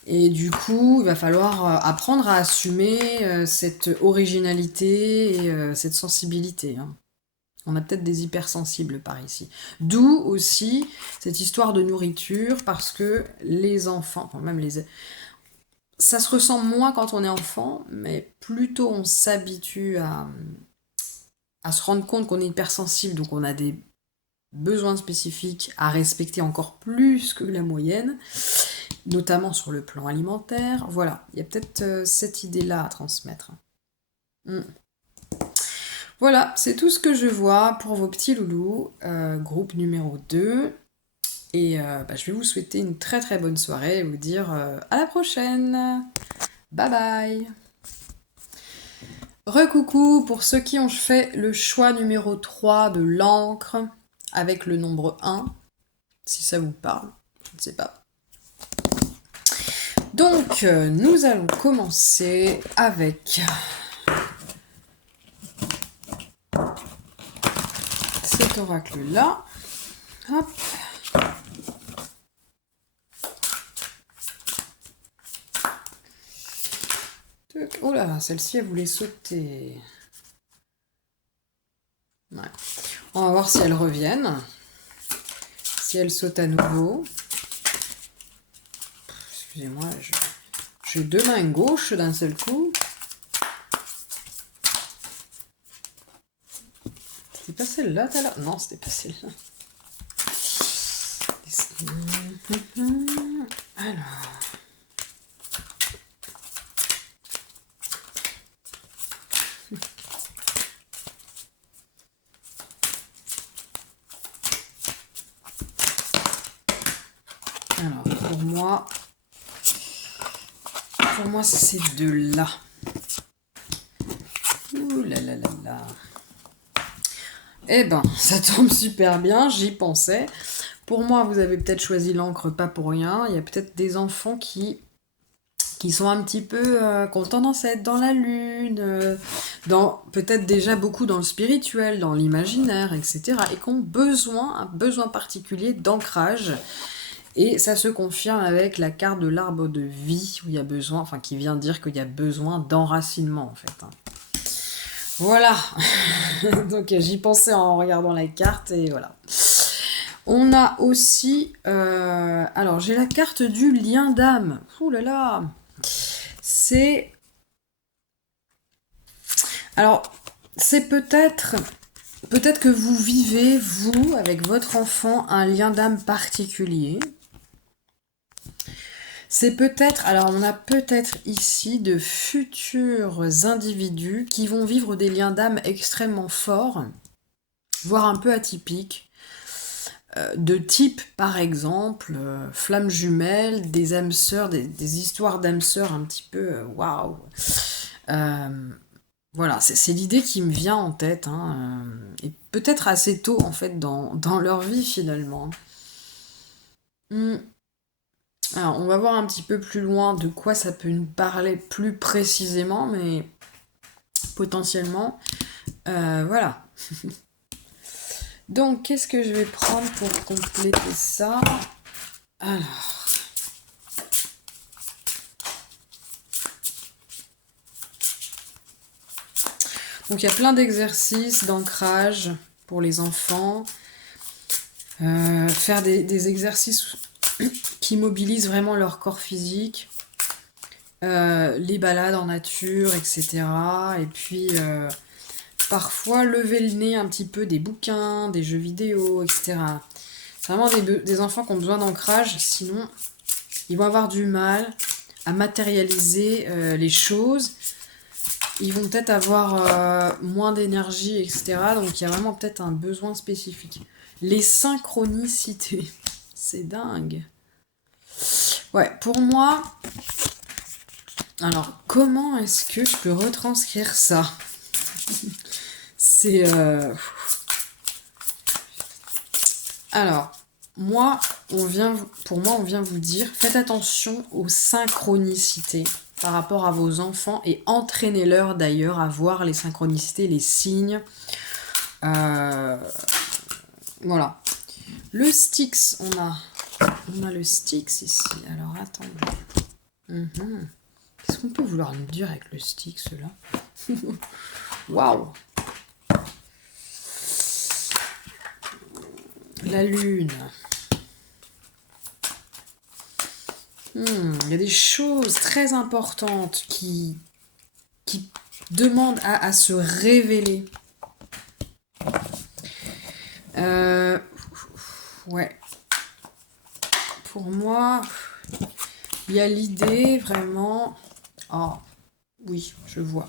Et du coup, il va falloir apprendre à assumer cette originalité et cette sensibilité. On a peut-être des hypersensibles par ici. D'où aussi cette histoire de nourriture, parce que les enfants, enfin même ça se ressent moins quand on est enfant, mais plutôt on s'habitue à se rendre compte qu'on est hypersensible, donc on a des besoins spécifiques à respecter encore plus que la moyenne, notamment sur le plan alimentaire. Voilà, il y a peut-être cette idée-là à transmettre. Voilà, c'est tout ce que je vois pour vos petits loulous, groupe numéro 2. Et je vais vous souhaiter une très très bonne soirée et vous dire à la prochaine. Bye bye. Recoucou pour ceux qui ont fait le choix numéro 3 de l'encre avec le nombre 1, si ça vous parle, je ne sais pas. Donc, nous allons commencer avec petit oracle là. Hop. Oh là, celle-ci, elle voulait sauter. Ouais. On va voir si elles reviennent. Si elles sautent à nouveau. Excusez-moi, j'ai deux mains gauches d'un seul coup. C'était pas celle-là tout à l'heure? Non, c'était pas celle-là. Alors. Alors, pour moi, c'est ces deux-là. Ouh là là là là. Eh ben, ça tombe super bien, j'y pensais. Pour moi, vous avez peut-être choisi l'encre pas pour rien. Il y a peut-être des enfants qui sont un petit peu, qui ont tendance à être dans la lune, peut-être déjà beaucoup dans le spirituel, dans l'imaginaire, etc. Et qui ont un besoin particulier d'ancrage. Et ça se confirme avec la carte de l'arbre de vie, où il y a besoin, enfin qui vient dire qu'il y a besoin d'enracinement en fait. Voilà. Donc j'y pensais en regardant la carte et voilà. On a aussi, alors j'ai la carte du lien d'âme. Ouh là là. C'est, alors c'est peut-être que vous vivez vous avec votre enfant un lien d'âme particulier. C'est peut-être, alors on a peut-être ici de futurs individus qui vont vivre des liens d'âme extrêmement forts, voire un peu atypiques, de type par exemple flammes jumelles, des âmes sœurs, des histoires d'âmes sœurs un petit peu waouh. Voilà, c'est l'idée qui me vient en tête, hein, et peut-être assez tôt en fait dans leur vie finalement. Alors, on va voir un petit peu plus loin de quoi ça peut nous parler plus précisément, mais potentiellement, voilà. Donc, qu'est-ce que je vais prendre pour compléter ça? Alors. Donc, il y a plein d'exercices d'ancrage pour les enfants. Faire des exercices qui mobilisent vraiment leur corps physique. Les balades en nature, etc. Et puis parfois lever le nez un petit peu des bouquins, des jeux vidéo, etc. C'est vraiment des enfants qui ont besoin d'ancrage, sinon ils vont avoir du mal à matérialiser les choses. Ils vont peut-être avoir moins d'énergie, etc. Donc il y a vraiment peut-être un besoin spécifique. Les synchronicités, c'est dingue. Ouais, pour moi, alors comment est-ce que je peux retranscrire ça? C'est... Alors, pour moi, on vient vous dire, faites attention aux synchronicités par rapport à vos enfants et entraînez-leur d'ailleurs à voir les synchronicités, les signes. Voilà. Le Styx, on a le Styx ici. Alors, attendez. Qu'est-ce qu'on peut vouloir nous dire avec le Styx, là? Waouh! La lune. Il y a des choses très importantes qui demandent à se révéler. Ouais. Pour moi, il y a l'idée vraiment... Oh, oui, je vois.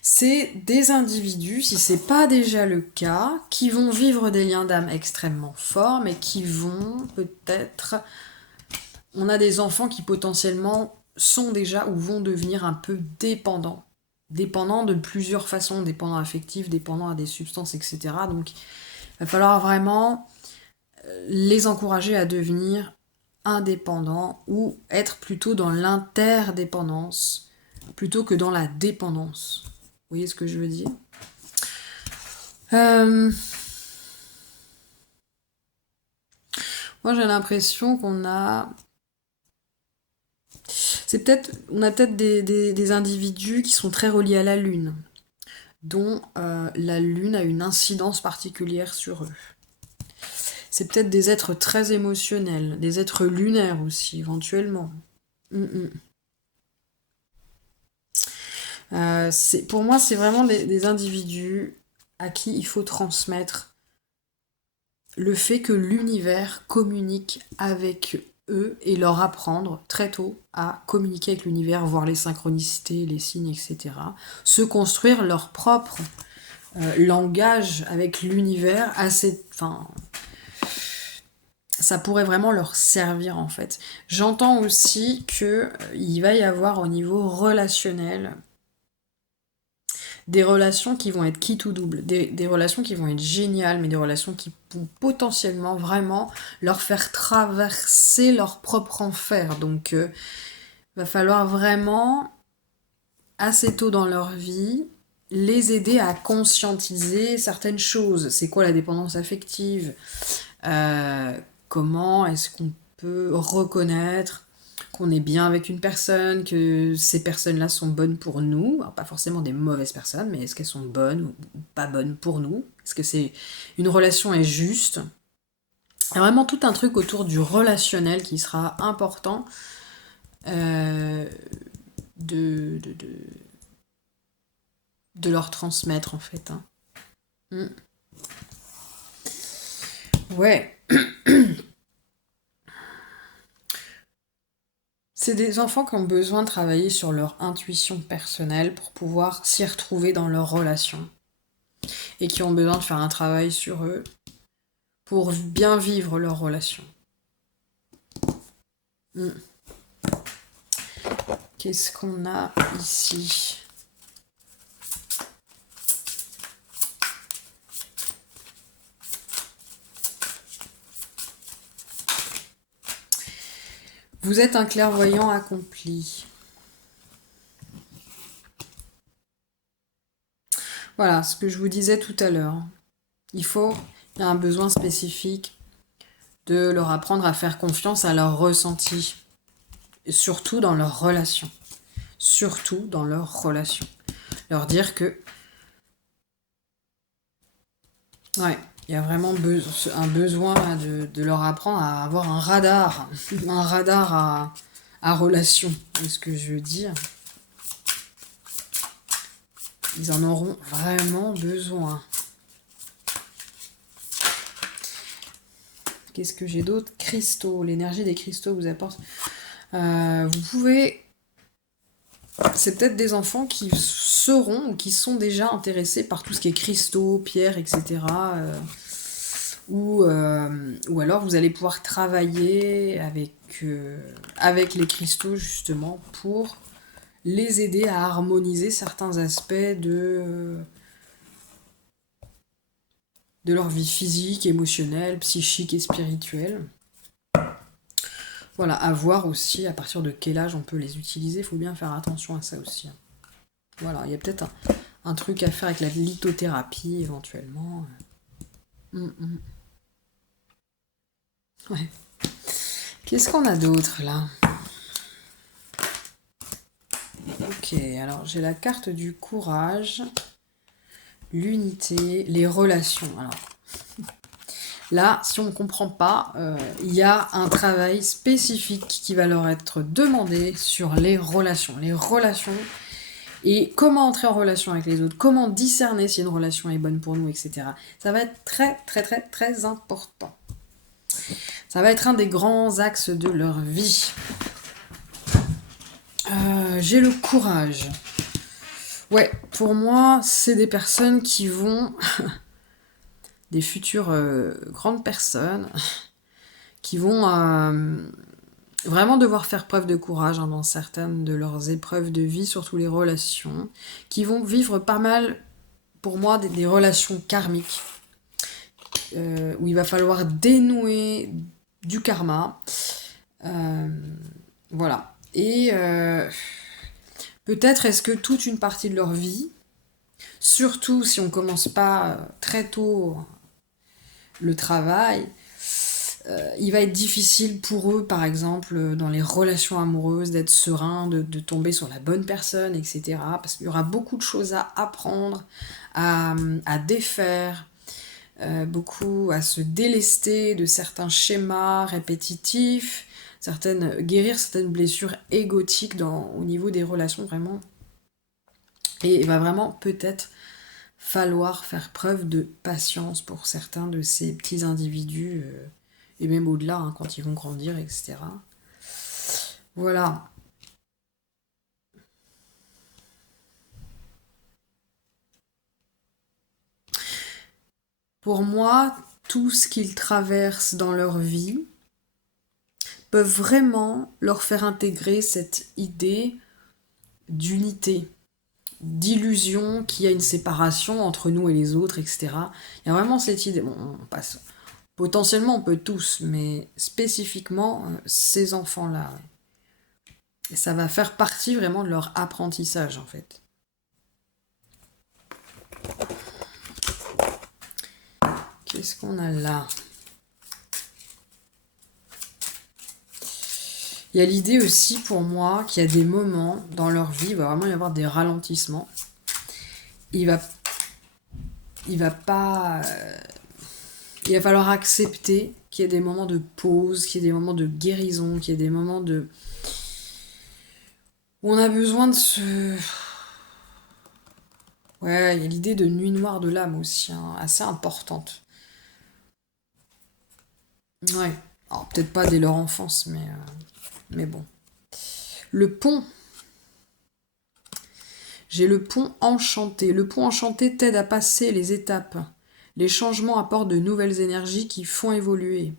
C'est des individus, si c'est pas déjà le cas, qui vont vivre des liens d'âme extrêmement forts, mais qui vont peut-être... On a des enfants qui potentiellement sont déjà ou vont devenir un peu dépendants. Dépendants de plusieurs façons, dépendants affectifs, dépendants à des substances, etc. Donc il va falloir vraiment les encourager à devenir indépendants ou être plutôt dans l'interdépendance plutôt que dans la dépendance. Vous voyez ce que je veux dire? Euh, Moi, j'ai l'impression on a peut-être des individus qui sont très reliés à la Lune, dont la Lune a une incidence particulière sur eux. C'est peut-être des êtres très émotionnels, des êtres lunaires aussi, éventuellement. Mm, mm. Pour moi, c'est vraiment des individus à qui il faut transmettre le fait que l'univers communique avec eux et leur apprendre très tôt à communiquer avec l'univers, voir les synchronicités, les signes, etc. Se construire leur propre langage avec l'univers assez... Enfin, ça pourrait vraiment leur servir en fait. J'entends aussi que il va y avoir au niveau relationnel des relations qui vont être qui tout double, des relations qui vont être géniales, mais des relations qui vont potentiellement vraiment leur faire traverser leur propre enfer. Donc, va falloir vraiment, assez tôt dans leur vie, les aider à conscientiser certaines choses. C'est quoi la dépendance affective? Euh, Comment est-ce qu'on peut reconnaître qu'on est bien avec une personne, que ces personnes-là sont bonnes pour nous, alors pas forcément des mauvaises personnes, mais est-ce qu'elles sont bonnes ou pas bonnes pour nous? Est-ce que c'est une relation est juste? Il y a vraiment tout un truc autour du relationnel qui sera important euh, de, de, de, de leur transmettre en fait, hein. Mm. Ouais, c'est des enfants qui ont besoin de travailler sur leur intuition personnelle pour pouvoir s'y retrouver dans leur relation et qui ont besoin de faire un travail sur eux pour bien vivre leur relation. Hmm. Qu'est-ce qu'on a ici? Vous êtes un clairvoyant accompli. Voilà, ce que je vous disais tout à l'heure. Il y a un besoin spécifique de leur apprendre à faire confiance à leur ressenti, et surtout dans leur relation. Surtout dans leur relation. Leur dire que, ouais, il y a vraiment un besoin là, de leur apprendre à avoir un radar, un radar à relation, c'est ce que je veux dire. Ils en auront vraiment besoin. Qu'est-ce que j'ai d'autre? Cristaux. L'énergie des cristaux vous apporte. Vous pouvez. C'est peut-être des enfants qui seront ou qui sont déjà intéressés par tout ce qui est cristaux, pierres, etc. Ou alors vous allez pouvoir travailler avec les cristaux justement pour les aider à harmoniser certains aspects de leur vie physique, émotionnelle, psychique et spirituelle. Voilà, à voir aussi à partir de quel âge on peut les utiliser, il faut bien faire attention à ça aussi, hein. Voilà, il y a peut-être un truc à faire avec la lithothérapie éventuellement. Ouais. Qu'est-ce qu'on a d'autre là? Ok, alors j'ai la carte du courage, l'unité, les relations. Alors là, si on ne comprend pas, il y a un travail spécifique qui va leur être demandé sur les relations. Les relations et comment entrer en relation avec les autres, comment discerner si une relation est bonne pour nous, etc. Ça va être très très très très important. Ça va être un des grands axes de leur vie. J'ai le courage. Ouais, pour moi, c'est des personnes qui vont... des futures grandes personnes qui vont vraiment devoir faire preuve de courage, hein, dans certaines de leurs épreuves de vie, surtout les relations, qui vont vivre pas mal, pour moi, des relations karmiques, où il va falloir dénouer du karma. Euh, voilà. Et peut-être est-ce que toute une partie de leur vie Surtout si on commence pas très tôt le travail, il va être difficile pour eux, par exemple, dans les relations amoureuses, d'être serein, de tomber sur la bonne personne, etc. Parce qu'il y aura beaucoup de choses à apprendre, à défaire, beaucoup à se délester de certains schémas répétitifs, guérir certaines blessures égotiques au niveau des relations, vraiment. Et il va vraiment peut-être falloir faire preuve de patience pour certains de ces petits individus, et même au-delà, hein, quand ils vont grandir, etc. Voilà. Pour moi, tout ce qu'ils traversent dans leur vie peuvent vraiment leur faire intégrer cette idée d'unité, d'illusion qu'il y a une séparation entre nous et les autres, etc. Il y a vraiment cette idée. Bon, on passe. Potentiellement, on peut tous, mais spécifiquement, ces enfants-là. Ouais. Et ça va faire partie vraiment de leur apprentissage, en fait. Qu'est-ce qu'on a là? Il y a l'idée aussi pour moi qu'il y a des moments dans leur vie, il va vraiment y avoir des ralentissements. Il va, il va pas, il va falloir accepter qu'il y ait des moments de pause, qu'il y ait des moments de guérison, qu'il y ait des moments où on a besoin de se... Ouais, il y a l'idée de nuit noire de l'âme aussi, hein, assez importante. Ouais. Alors peut-être pas dès leur enfance, mais bon. Le pont. J'ai le pont enchanté. Le pont enchanté t'aide à passer les étapes. Les changements apportent de nouvelles énergies qui font évoluer.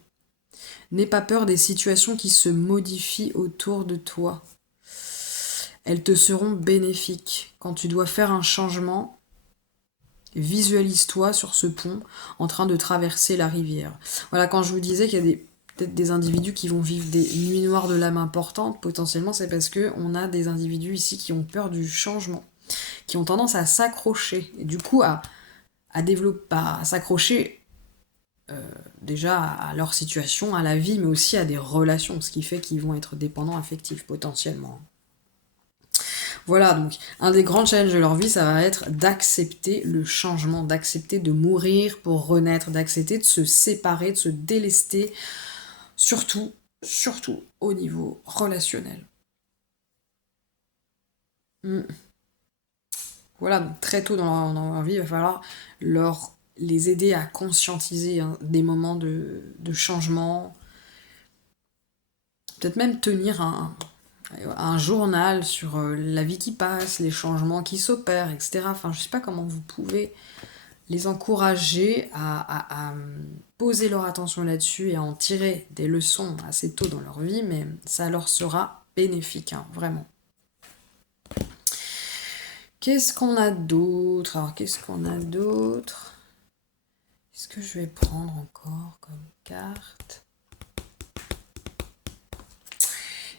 N'aie pas peur des situations qui se modifient autour de toi. Elles te seront bénéfiques. Quand tu dois faire un changement, visualise-toi sur ce pont en train de traverser la rivière. Voilà, quand je vous disais qu'il y a peut-être des individus qui vont vivre des nuits noires de l'âme importantes, potentiellement c'est parce qu'on a des individus ici qui ont peur du changement, qui ont tendance à s'accrocher, et du coup à développer, à s'accrocher déjà à leur situation, à la vie, mais aussi à des relations, ce qui fait qu'ils vont être dépendants affectifs potentiellement. Voilà, donc un des grands challenges de leur vie, ça va être d'accepter le changement, d'accepter de mourir pour renaître, d'accepter de se séparer, de se délester, surtout au niveau relationnel. Mm. Voilà, donc très tôt dans leur vie, il va falloir les aider à conscientiser, hein, des moments de changement, peut-être même tenir un journal sur la vie qui passe, les changements qui s'opèrent, etc. Enfin, je sais pas comment vous pouvez les encourager à poser leur attention là-dessus et à en tirer des leçons assez tôt dans leur vie, mais ça leur sera bénéfique, hein, vraiment. Qu'est-ce qu'on a d'autre? Alors, qu'est-ce qu'on a d'autre? Qu'est-ce que je vais prendre encore comme carte?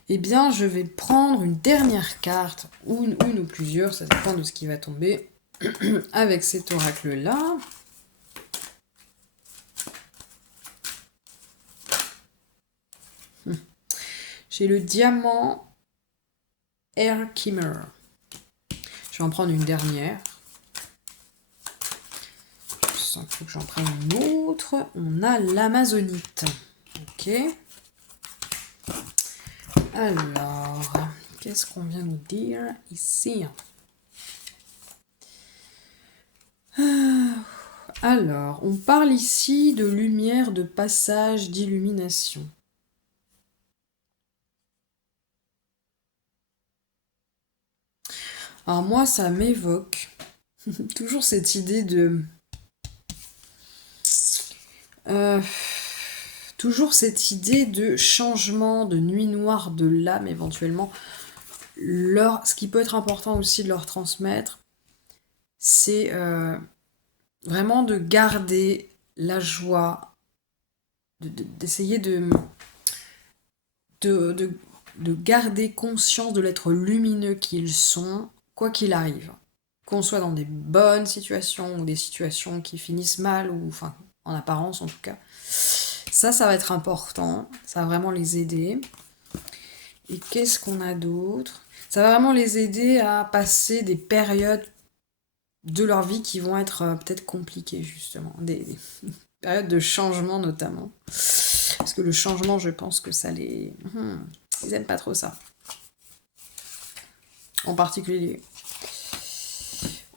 Eh bien, je vais prendre une dernière carte, ou une ou plusieurs, ça dépend de ce qui va tomber, avec cet oracle-là. J'ai le diamant Air Kimmer. Je vais en prendre une dernière. Je sens qu'il faut que j'en prenne une autre. On a l'amazonite. Ok. Alors, qu'est-ce qu'on vient nous dire ici? Alors, on parle ici de lumière, de passage, d'illumination. Alors moi, ça m'évoque toujours cette idée de... toujours cette idée de changement, de nuit noire de l'âme éventuellement. Ce qui peut être important aussi de leur transmettre, c'est vraiment de garder la joie, d'essayer de, de garder conscience de l'être lumineux qu'ils sont, quoi qu'il arrive. qu'on soit dans des bonnes situations ou des situations qui finissent mal, ou enfin, en apparence en tout cas. Ça va être important. Ça va vraiment les aider. Et qu'est-ce qu'on a d'autre? Ça va vraiment les aider à passer des périodes de leur vie qui vont être peut-être compliquées, justement. Des périodes de changement, notamment. Parce que le changement, je pense que ça les... ils aiment pas trop ça. En particulier.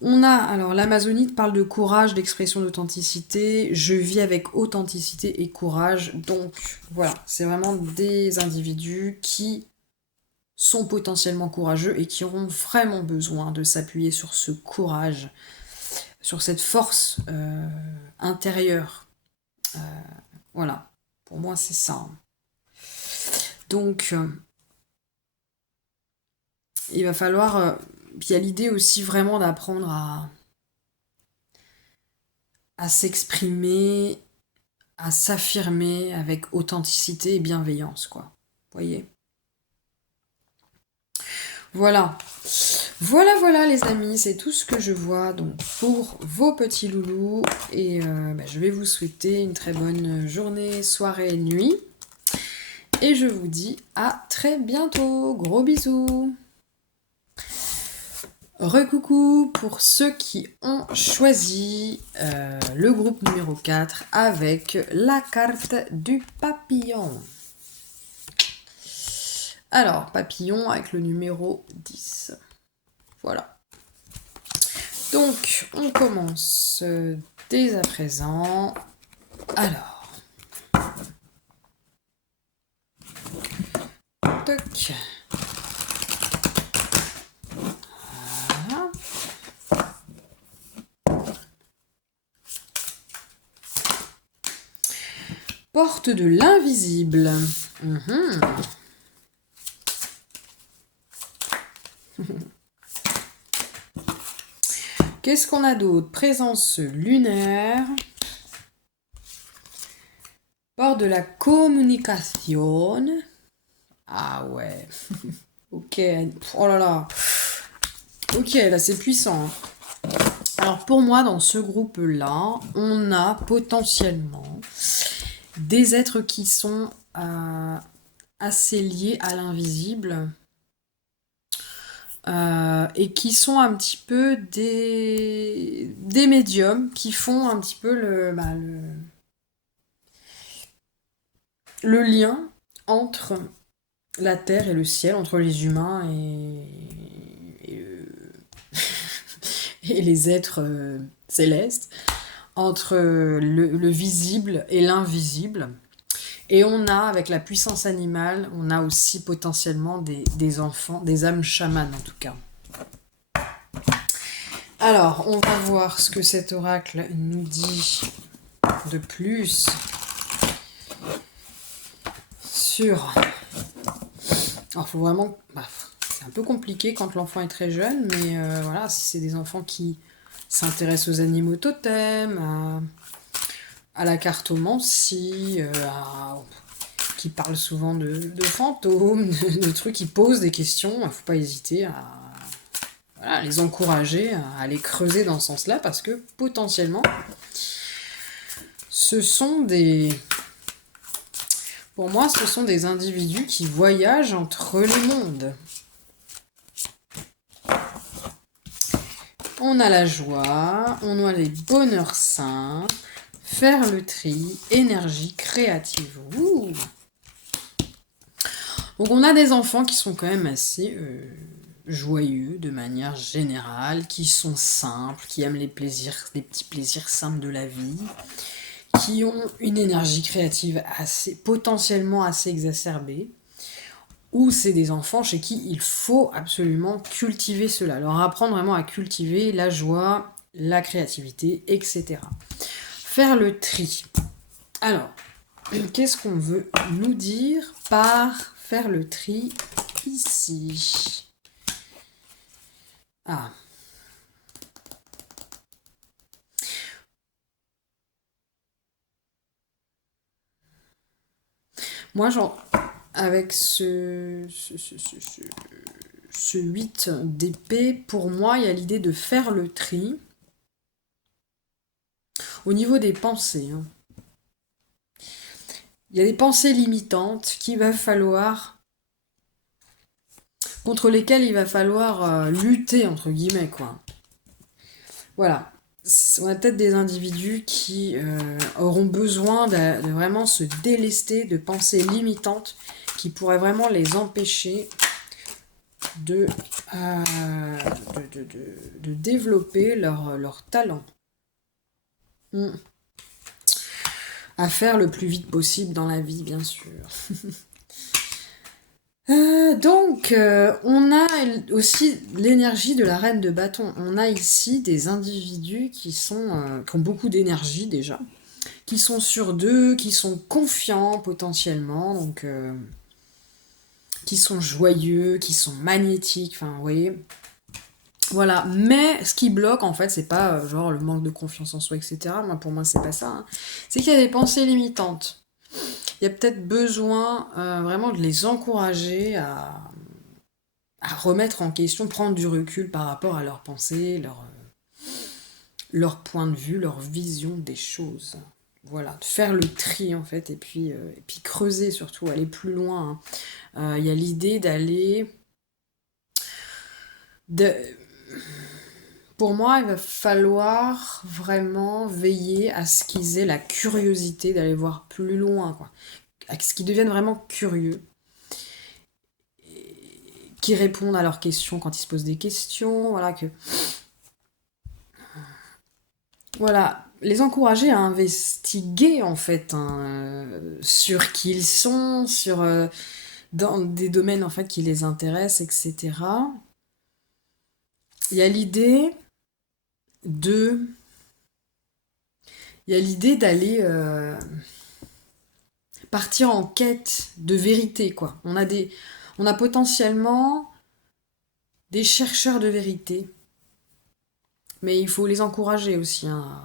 On a, alors l'Amazonite parle de courage, d'expression d'authenticité. Je vis avec authenticité et courage. Donc voilà, c'est vraiment des individus qui sont potentiellement courageux et qui auront vraiment besoin de s'appuyer sur ce courage, sur cette force intérieure. Voilà, pour moi c'est ça. Donc il va falloir... il y a l'idée aussi vraiment d'apprendre à s'exprimer, à s'affirmer avec authenticité et bienveillance, quoi. Vous voyez? Voilà. Voilà les amis, c'est tout ce que je vois donc pour vos petits loulous. Et je vais vous souhaiter une très bonne journée, soirée, nuit. Et je vous dis à très bientôt. Gros bisous. Recoucou pour ceux qui ont choisi le groupe numéro 4 avec la carte du papillon. Alors, papillon avec le numéro 10. Voilà. Donc, on commence dès à présent. Alors. Toc. Voilà. Porte de l'invisible. Qu'est-ce qu'on a d'autre? Présence lunaire. Porte de la communication. Ah ouais. Ok. Oh là là. Ok, là c'est puissant. Alors pour moi, dans ce groupe-là, on a potentiellement des êtres qui sont assez liés à l'invisible. Et qui sont un petit peu des médiums qui font un petit peu le lien entre la terre et le ciel, entre les humains et les êtres célestes, entre le visible et l'invisible. Et on a, avec la puissance animale, on a aussi potentiellement des enfants, des âmes chamanes en tout cas. Alors, on va voir ce que cet oracle nous dit de plus sur... Alors, faut vraiment... c'est un peu compliqué quand l'enfant est très jeune, mais voilà, si c'est des enfants qui s'intéressent aux animaux totems, à la cartomancie, qui parlent souvent de fantômes, de trucs, qui posent des questions, il ne faut pas hésiter à les encourager à aller creuser dans ce sens-là, parce que potentiellement, ce sont des... Pour moi, ce sont des individus qui voyagent entre les mondes. On a la joie, on a les bonheurs sains, faire le tri, énergie créative. Ouh. Donc on a des enfants qui sont quand même assez joyeux de manière générale, qui sont simples, qui aiment les petits plaisirs simples de la vie, qui ont une énergie créative potentiellement assez exacerbée, ou c'est des enfants chez qui il faut absolument cultiver cela, leur apprendre vraiment à cultiver la joie, la créativité, etc. Faire le tri. Alors, qu'est-ce qu'on veut nous dire par faire le tri ici? Ah. Moi, genre, avec ce ce 8 d'épée, pour moi, il y a l'idée de faire le tri au niveau des pensées. Hein. Il y a des pensées limitantes contre lesquelles il va falloir lutter, entre guillemets, quoi. Voilà. On a peut-être des individus qui auront besoin de vraiment se délester de pensées limitantes qui pourraient vraiment les empêcher de, euh, de développer leur talent. Mm. À faire le plus vite possible dans la vie, bien sûr. On a aussi l'énergie de la reine de bâton. On a ici des individus qui ont beaucoup d'énergie déjà, qui sont sûrs d'eux, qui sont confiants potentiellement, qui sont joyeux, qui sont magnétiques, enfin, vous voyez. Voilà, mais ce qui bloque, en fait, c'est pas genre le manque de confiance en soi, etc. Pour moi, c'est pas ça. Hein. C'est qu'il y a des pensées limitantes. Il y a peut-être besoin vraiment de les encourager à remettre en question, prendre du recul par rapport à leurs pensées, leur point de vue, leur vision des choses. Voilà, de faire le tri en fait, et puis creuser surtout, aller plus loin. Hein. Il y a l'idée d'aller... Pour moi, il va falloir vraiment veiller à ce qu'ils aient la curiosité d'aller voir plus loin, quoi. À ce qu'ils deviennent vraiment curieux, qui répondent à leurs questions quand ils se posent des questions, voilà, les encourager à investiguer en fait hein, sur qui ils sont, dans des domaines en fait qui les intéressent, etc. Il y a l'idée de, il y a l'idée d'aller partir en quête de vérité quoi. On a potentiellement des chercheurs de vérité, mais il faut les encourager aussi. Hein.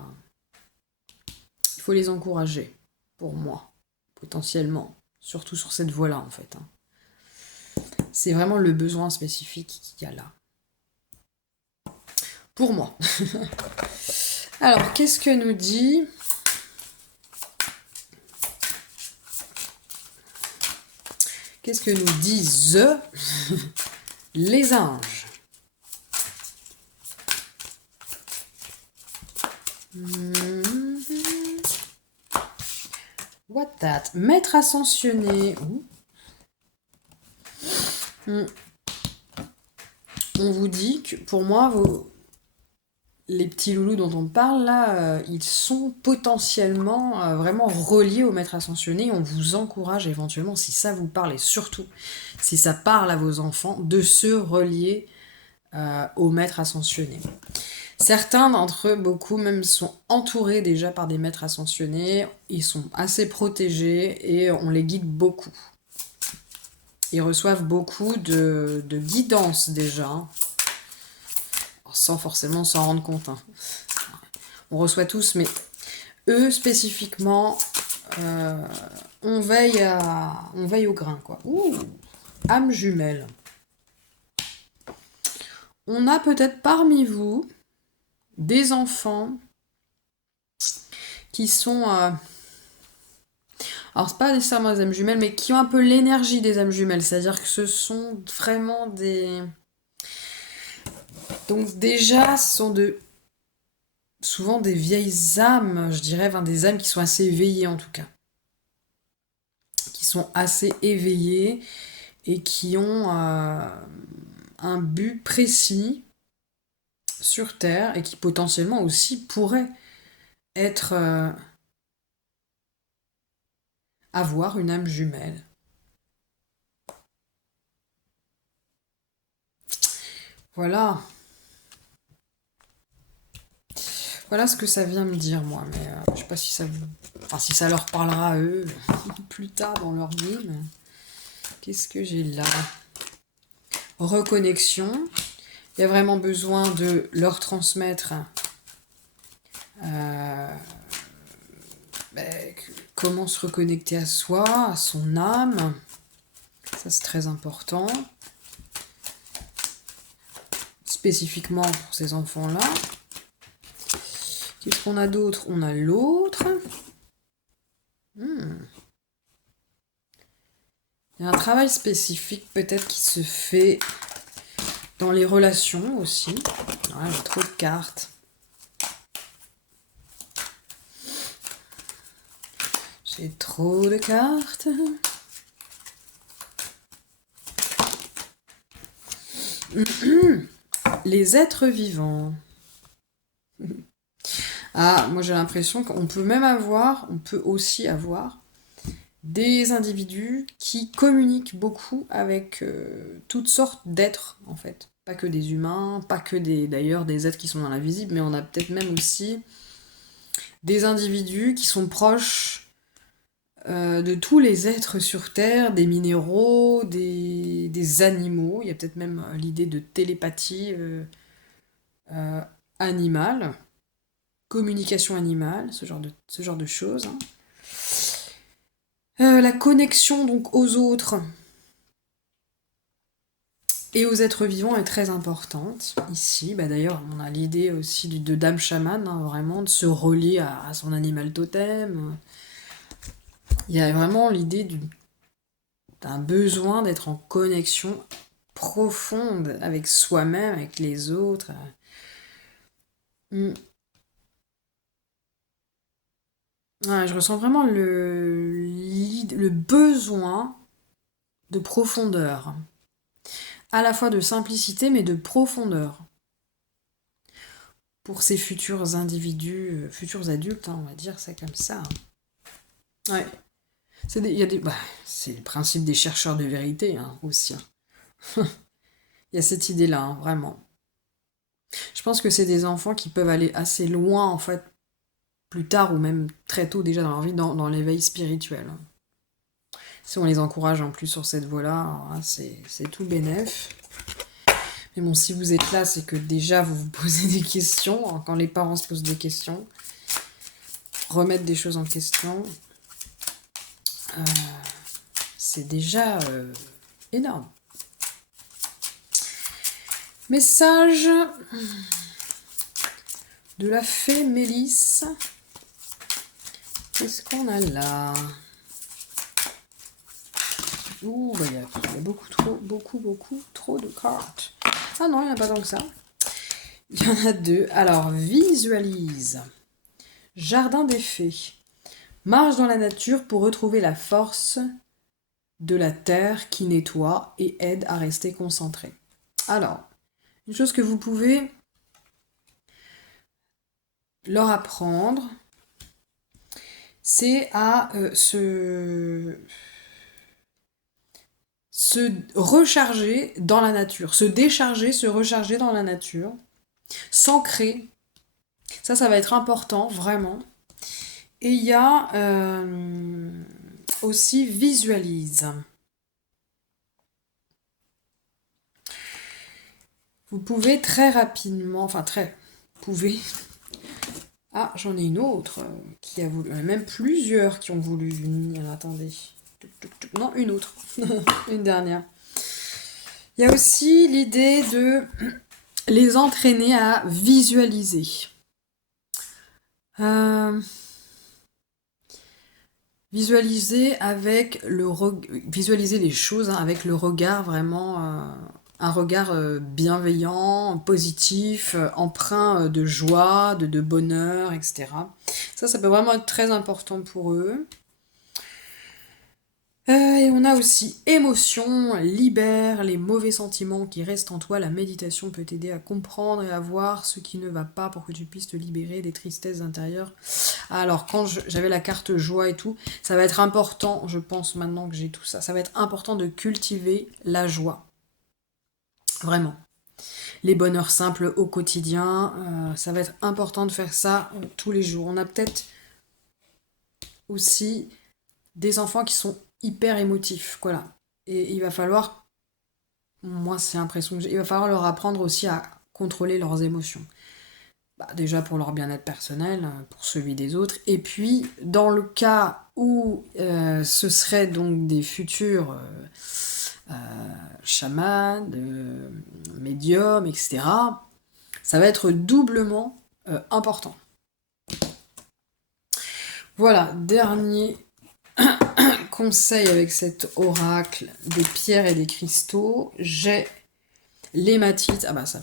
Il faut les encourager, pour moi, potentiellement. Surtout sur cette voie-là, en fait. Hein. C'est vraiment le besoin spécifique qu'il y a là. Pour moi. Alors, qu'est-ce que nous dit... Qu'est-ce que nous disent les anges? What that? Maître ascensionné. On vous dit que, pour moi, les petits loulous dont on parle, là, ils sont potentiellement vraiment reliés au maître ascensionné. On vous encourage éventuellement, si ça vous parle, et surtout si ça parle à vos enfants, de se relier au maître ascensionné. Certains d'entre eux, beaucoup même, sont entourés déjà par des maîtres ascensionnés. Ils sont assez protégés et on les guide beaucoup. Ils reçoivent beaucoup de guidance déjà, sans forcément s'en rendre compte. Hein. On reçoit tous, mais eux spécifiquement, on veille au grain, quoi. Ouh, âme jumelle. On a peut-être parmi vous des enfants qui sont... alors, c'est pas nécessairement des âmes jumelles, mais qui ont un peu l'énergie des âmes jumelles. C'est-à-dire que ce sont vraiment des... Donc déjà, ce sont souvent des vieilles âmes, je dirais, des âmes qui sont assez éveillées en tout cas. Qui sont assez éveillées et qui ont un but précis sur Terre et qui potentiellement aussi pourraient être... avoir une âme jumelle. Voilà. Voilà ce que ça vient me dire, moi. Mais je sais pas si ça vous... Enfin, si ça leur parlera à eux plus tard dans leur vie. Mais... Qu'est-ce que j'ai là? Reconnexion. Il y a vraiment besoin de leur transmettre comment se reconnecter à soi, à son âme. Ça, c'est très important. spécifiquement pour ces enfants-là. Qu'est-ce qu'on a d'autre? On a l'autre. Il y a un travail spécifique peut-être qui se fait dans les relations aussi. Ah, j'ai trop de cartes. J'ai trop de cartes. Les êtres vivants. Ah, moi j'ai l'impression qu'on peut même avoir, on peut aussi avoir des individus qui communiquent beaucoup avec toutes sortes d'êtres, en fait. Pas que des humains, pas que d'ailleurs des êtres qui sont dans l'invisible, mais on a peut-être même aussi des individus qui sont proches de tous les êtres sur Terre, des minéraux, des animaux. Il y a peut-être même l'idée de télépathie animale, communication animale, ce genre de choses. Hein. La connexion donc aux autres et aux êtres vivants est très importante ici. Bah, d'ailleurs, on a l'idée aussi de Dame Chamane, hein, vraiment, de se relier à son animal totem. Il y a vraiment l'idée d'un besoin d'être en connexion profonde avec soi-même, avec les autres. Ouais, je ressens vraiment le besoin de profondeur. À la fois de simplicité, mais de profondeur. Pour ces futurs individus, futurs adultes, hein, on va dire ça comme ça. Ouais. C'est le principe des chercheurs de vérité, hein, aussi. Hein. Il y a cette idée-là, hein, vraiment. Je pense que c'est des enfants qui peuvent aller assez loin, en fait, plus tard ou même très tôt déjà dans leur vie, dans l'éveil spirituel. Si on les encourage en plus sur cette voie-là, hein, c'est tout bénef. Mais bon, si vous êtes là, c'est que déjà vous vous posez des questions. Quand les parents se posent des questions, remettre des choses en question, c'est déjà énorme. Message de la fée Mélisse. Qu'est-ce qu'on a là? Ouh, bah, il y a beaucoup trop de cartes. Ah non, il n'y en a pas tant que ça. Il y en a deux. Alors, visualise. Jardin des fées. Marche dans la nature pour retrouver la force de la terre qui nettoie et aide à rester concentré. Alors, une chose que vous pouvez leur apprendre, c'est à se recharger dans la nature, se décharger, se recharger dans la nature, s'ancrer. Ça va être important, vraiment. Et il y a aussi visualise. Vous pouvez très rapidement, pouvez. Ah, j'en ai une autre qui a voulu, il y en a même plusieurs qui ont voulu venir. Attendez. Non, une autre. Une dernière. Il y a aussi l'idée de les entraîner à visualiser. Visualiser visualiser les choses, hein, avec le regard vraiment un regard bienveillant, positif, empreint de joie, de bonheur, etc. Ça peut vraiment être très important pour eux. Et on a aussi émotion, libère les mauvais sentiments qui restent en toi. La méditation peut t'aider à comprendre et à voir ce qui ne va pas pour que tu puisses te libérer des tristesses intérieures. Alors, quand j'avais la carte joie et tout, ça va être important, je pense maintenant que j'ai tout ça, ça va être important de cultiver la joie. Vraiment. Les bonheurs simples au quotidien, ça va être important de faire ça tous les jours. On a peut-être aussi des enfants qui sont hyper émotifs, voilà. Et il va falloir, moi c'est l'impression que il va falloir leur apprendre aussi à contrôler leurs émotions. Déjà pour leur bien-être personnel, pour celui des autres, et puis dans le cas où ce seraient donc des futurs chaman, médium, etc., ça va être doublement important. Voilà, dernier conseil avec cet oracle des pierres et des cristaux, j'ai l'hématite. Ah bah ça.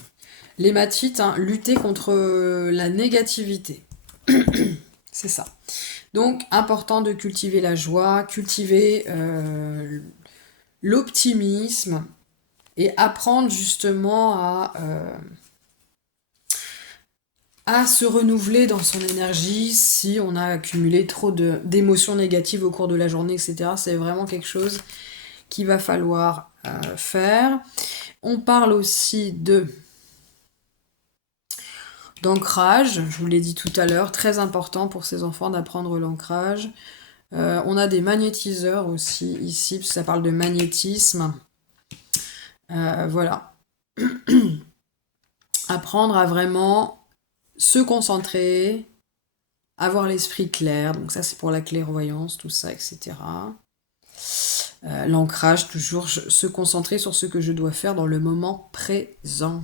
L'hématite, hein, lutter contre la négativité. C'est ça. Donc, important de cultiver la joie, cultiver l'optimisme et apprendre justement à se renouveler dans son énergie si on a accumulé trop d'émotions négatives au cours de la journée, etc. C'est vraiment quelque chose qu'il va falloir faire. On parle aussi d'ancrage, je vous l'ai dit tout à l'heure, très important pour ces enfants d'apprendre l'ancrage. On a des magnétiseurs aussi ici, parce que ça parle de magnétisme. Voilà. Apprendre à vraiment se concentrer, avoir l'esprit clair, donc ça c'est pour la clairvoyance, tout ça, etc. L'ancrage, toujours se concentrer sur ce que je dois faire dans le moment présent.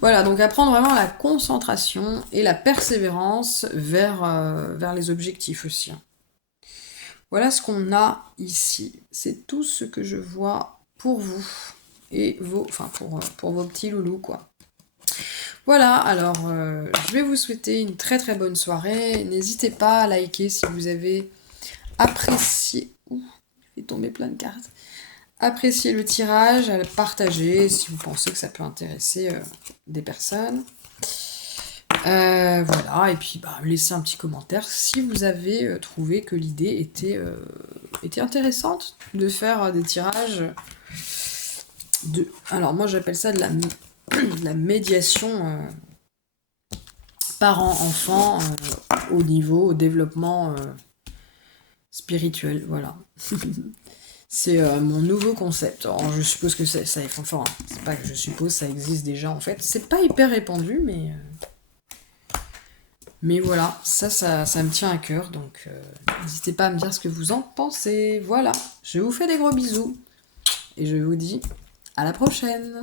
Voilà, donc apprendre vraiment la concentration et la persévérance vers les objectifs aussi. Voilà ce qu'on a ici. C'est tout ce que je vois pour vous et pour vos petits loulous, quoi. Voilà, alors je vais vous souhaiter une très très bonne soirée. N'hésitez pas à liker si vous avez apprécié. Ouh, il est tombé plein de cartes. Appréciez le tirage, à le partager si vous pensez que ça peut intéresser des personnes. Voilà, et puis laissez un petit commentaire si vous avez trouvé que l'idée était intéressante de faire des tirages de... Alors moi j'appelle ça de la médiation parent-enfant au développement spirituel, voilà. C'est mon nouveau concept. Alors, je suppose que ça enfin, c'est pas que je suppose, ça existe déjà en fait. C'est pas hyper répandu, mais voilà, ça me tient à cœur, donc n'hésitez pas à me dire ce que vous en pensez. Voilà, je vous fais des gros bisous, et je vous dis à la prochaine.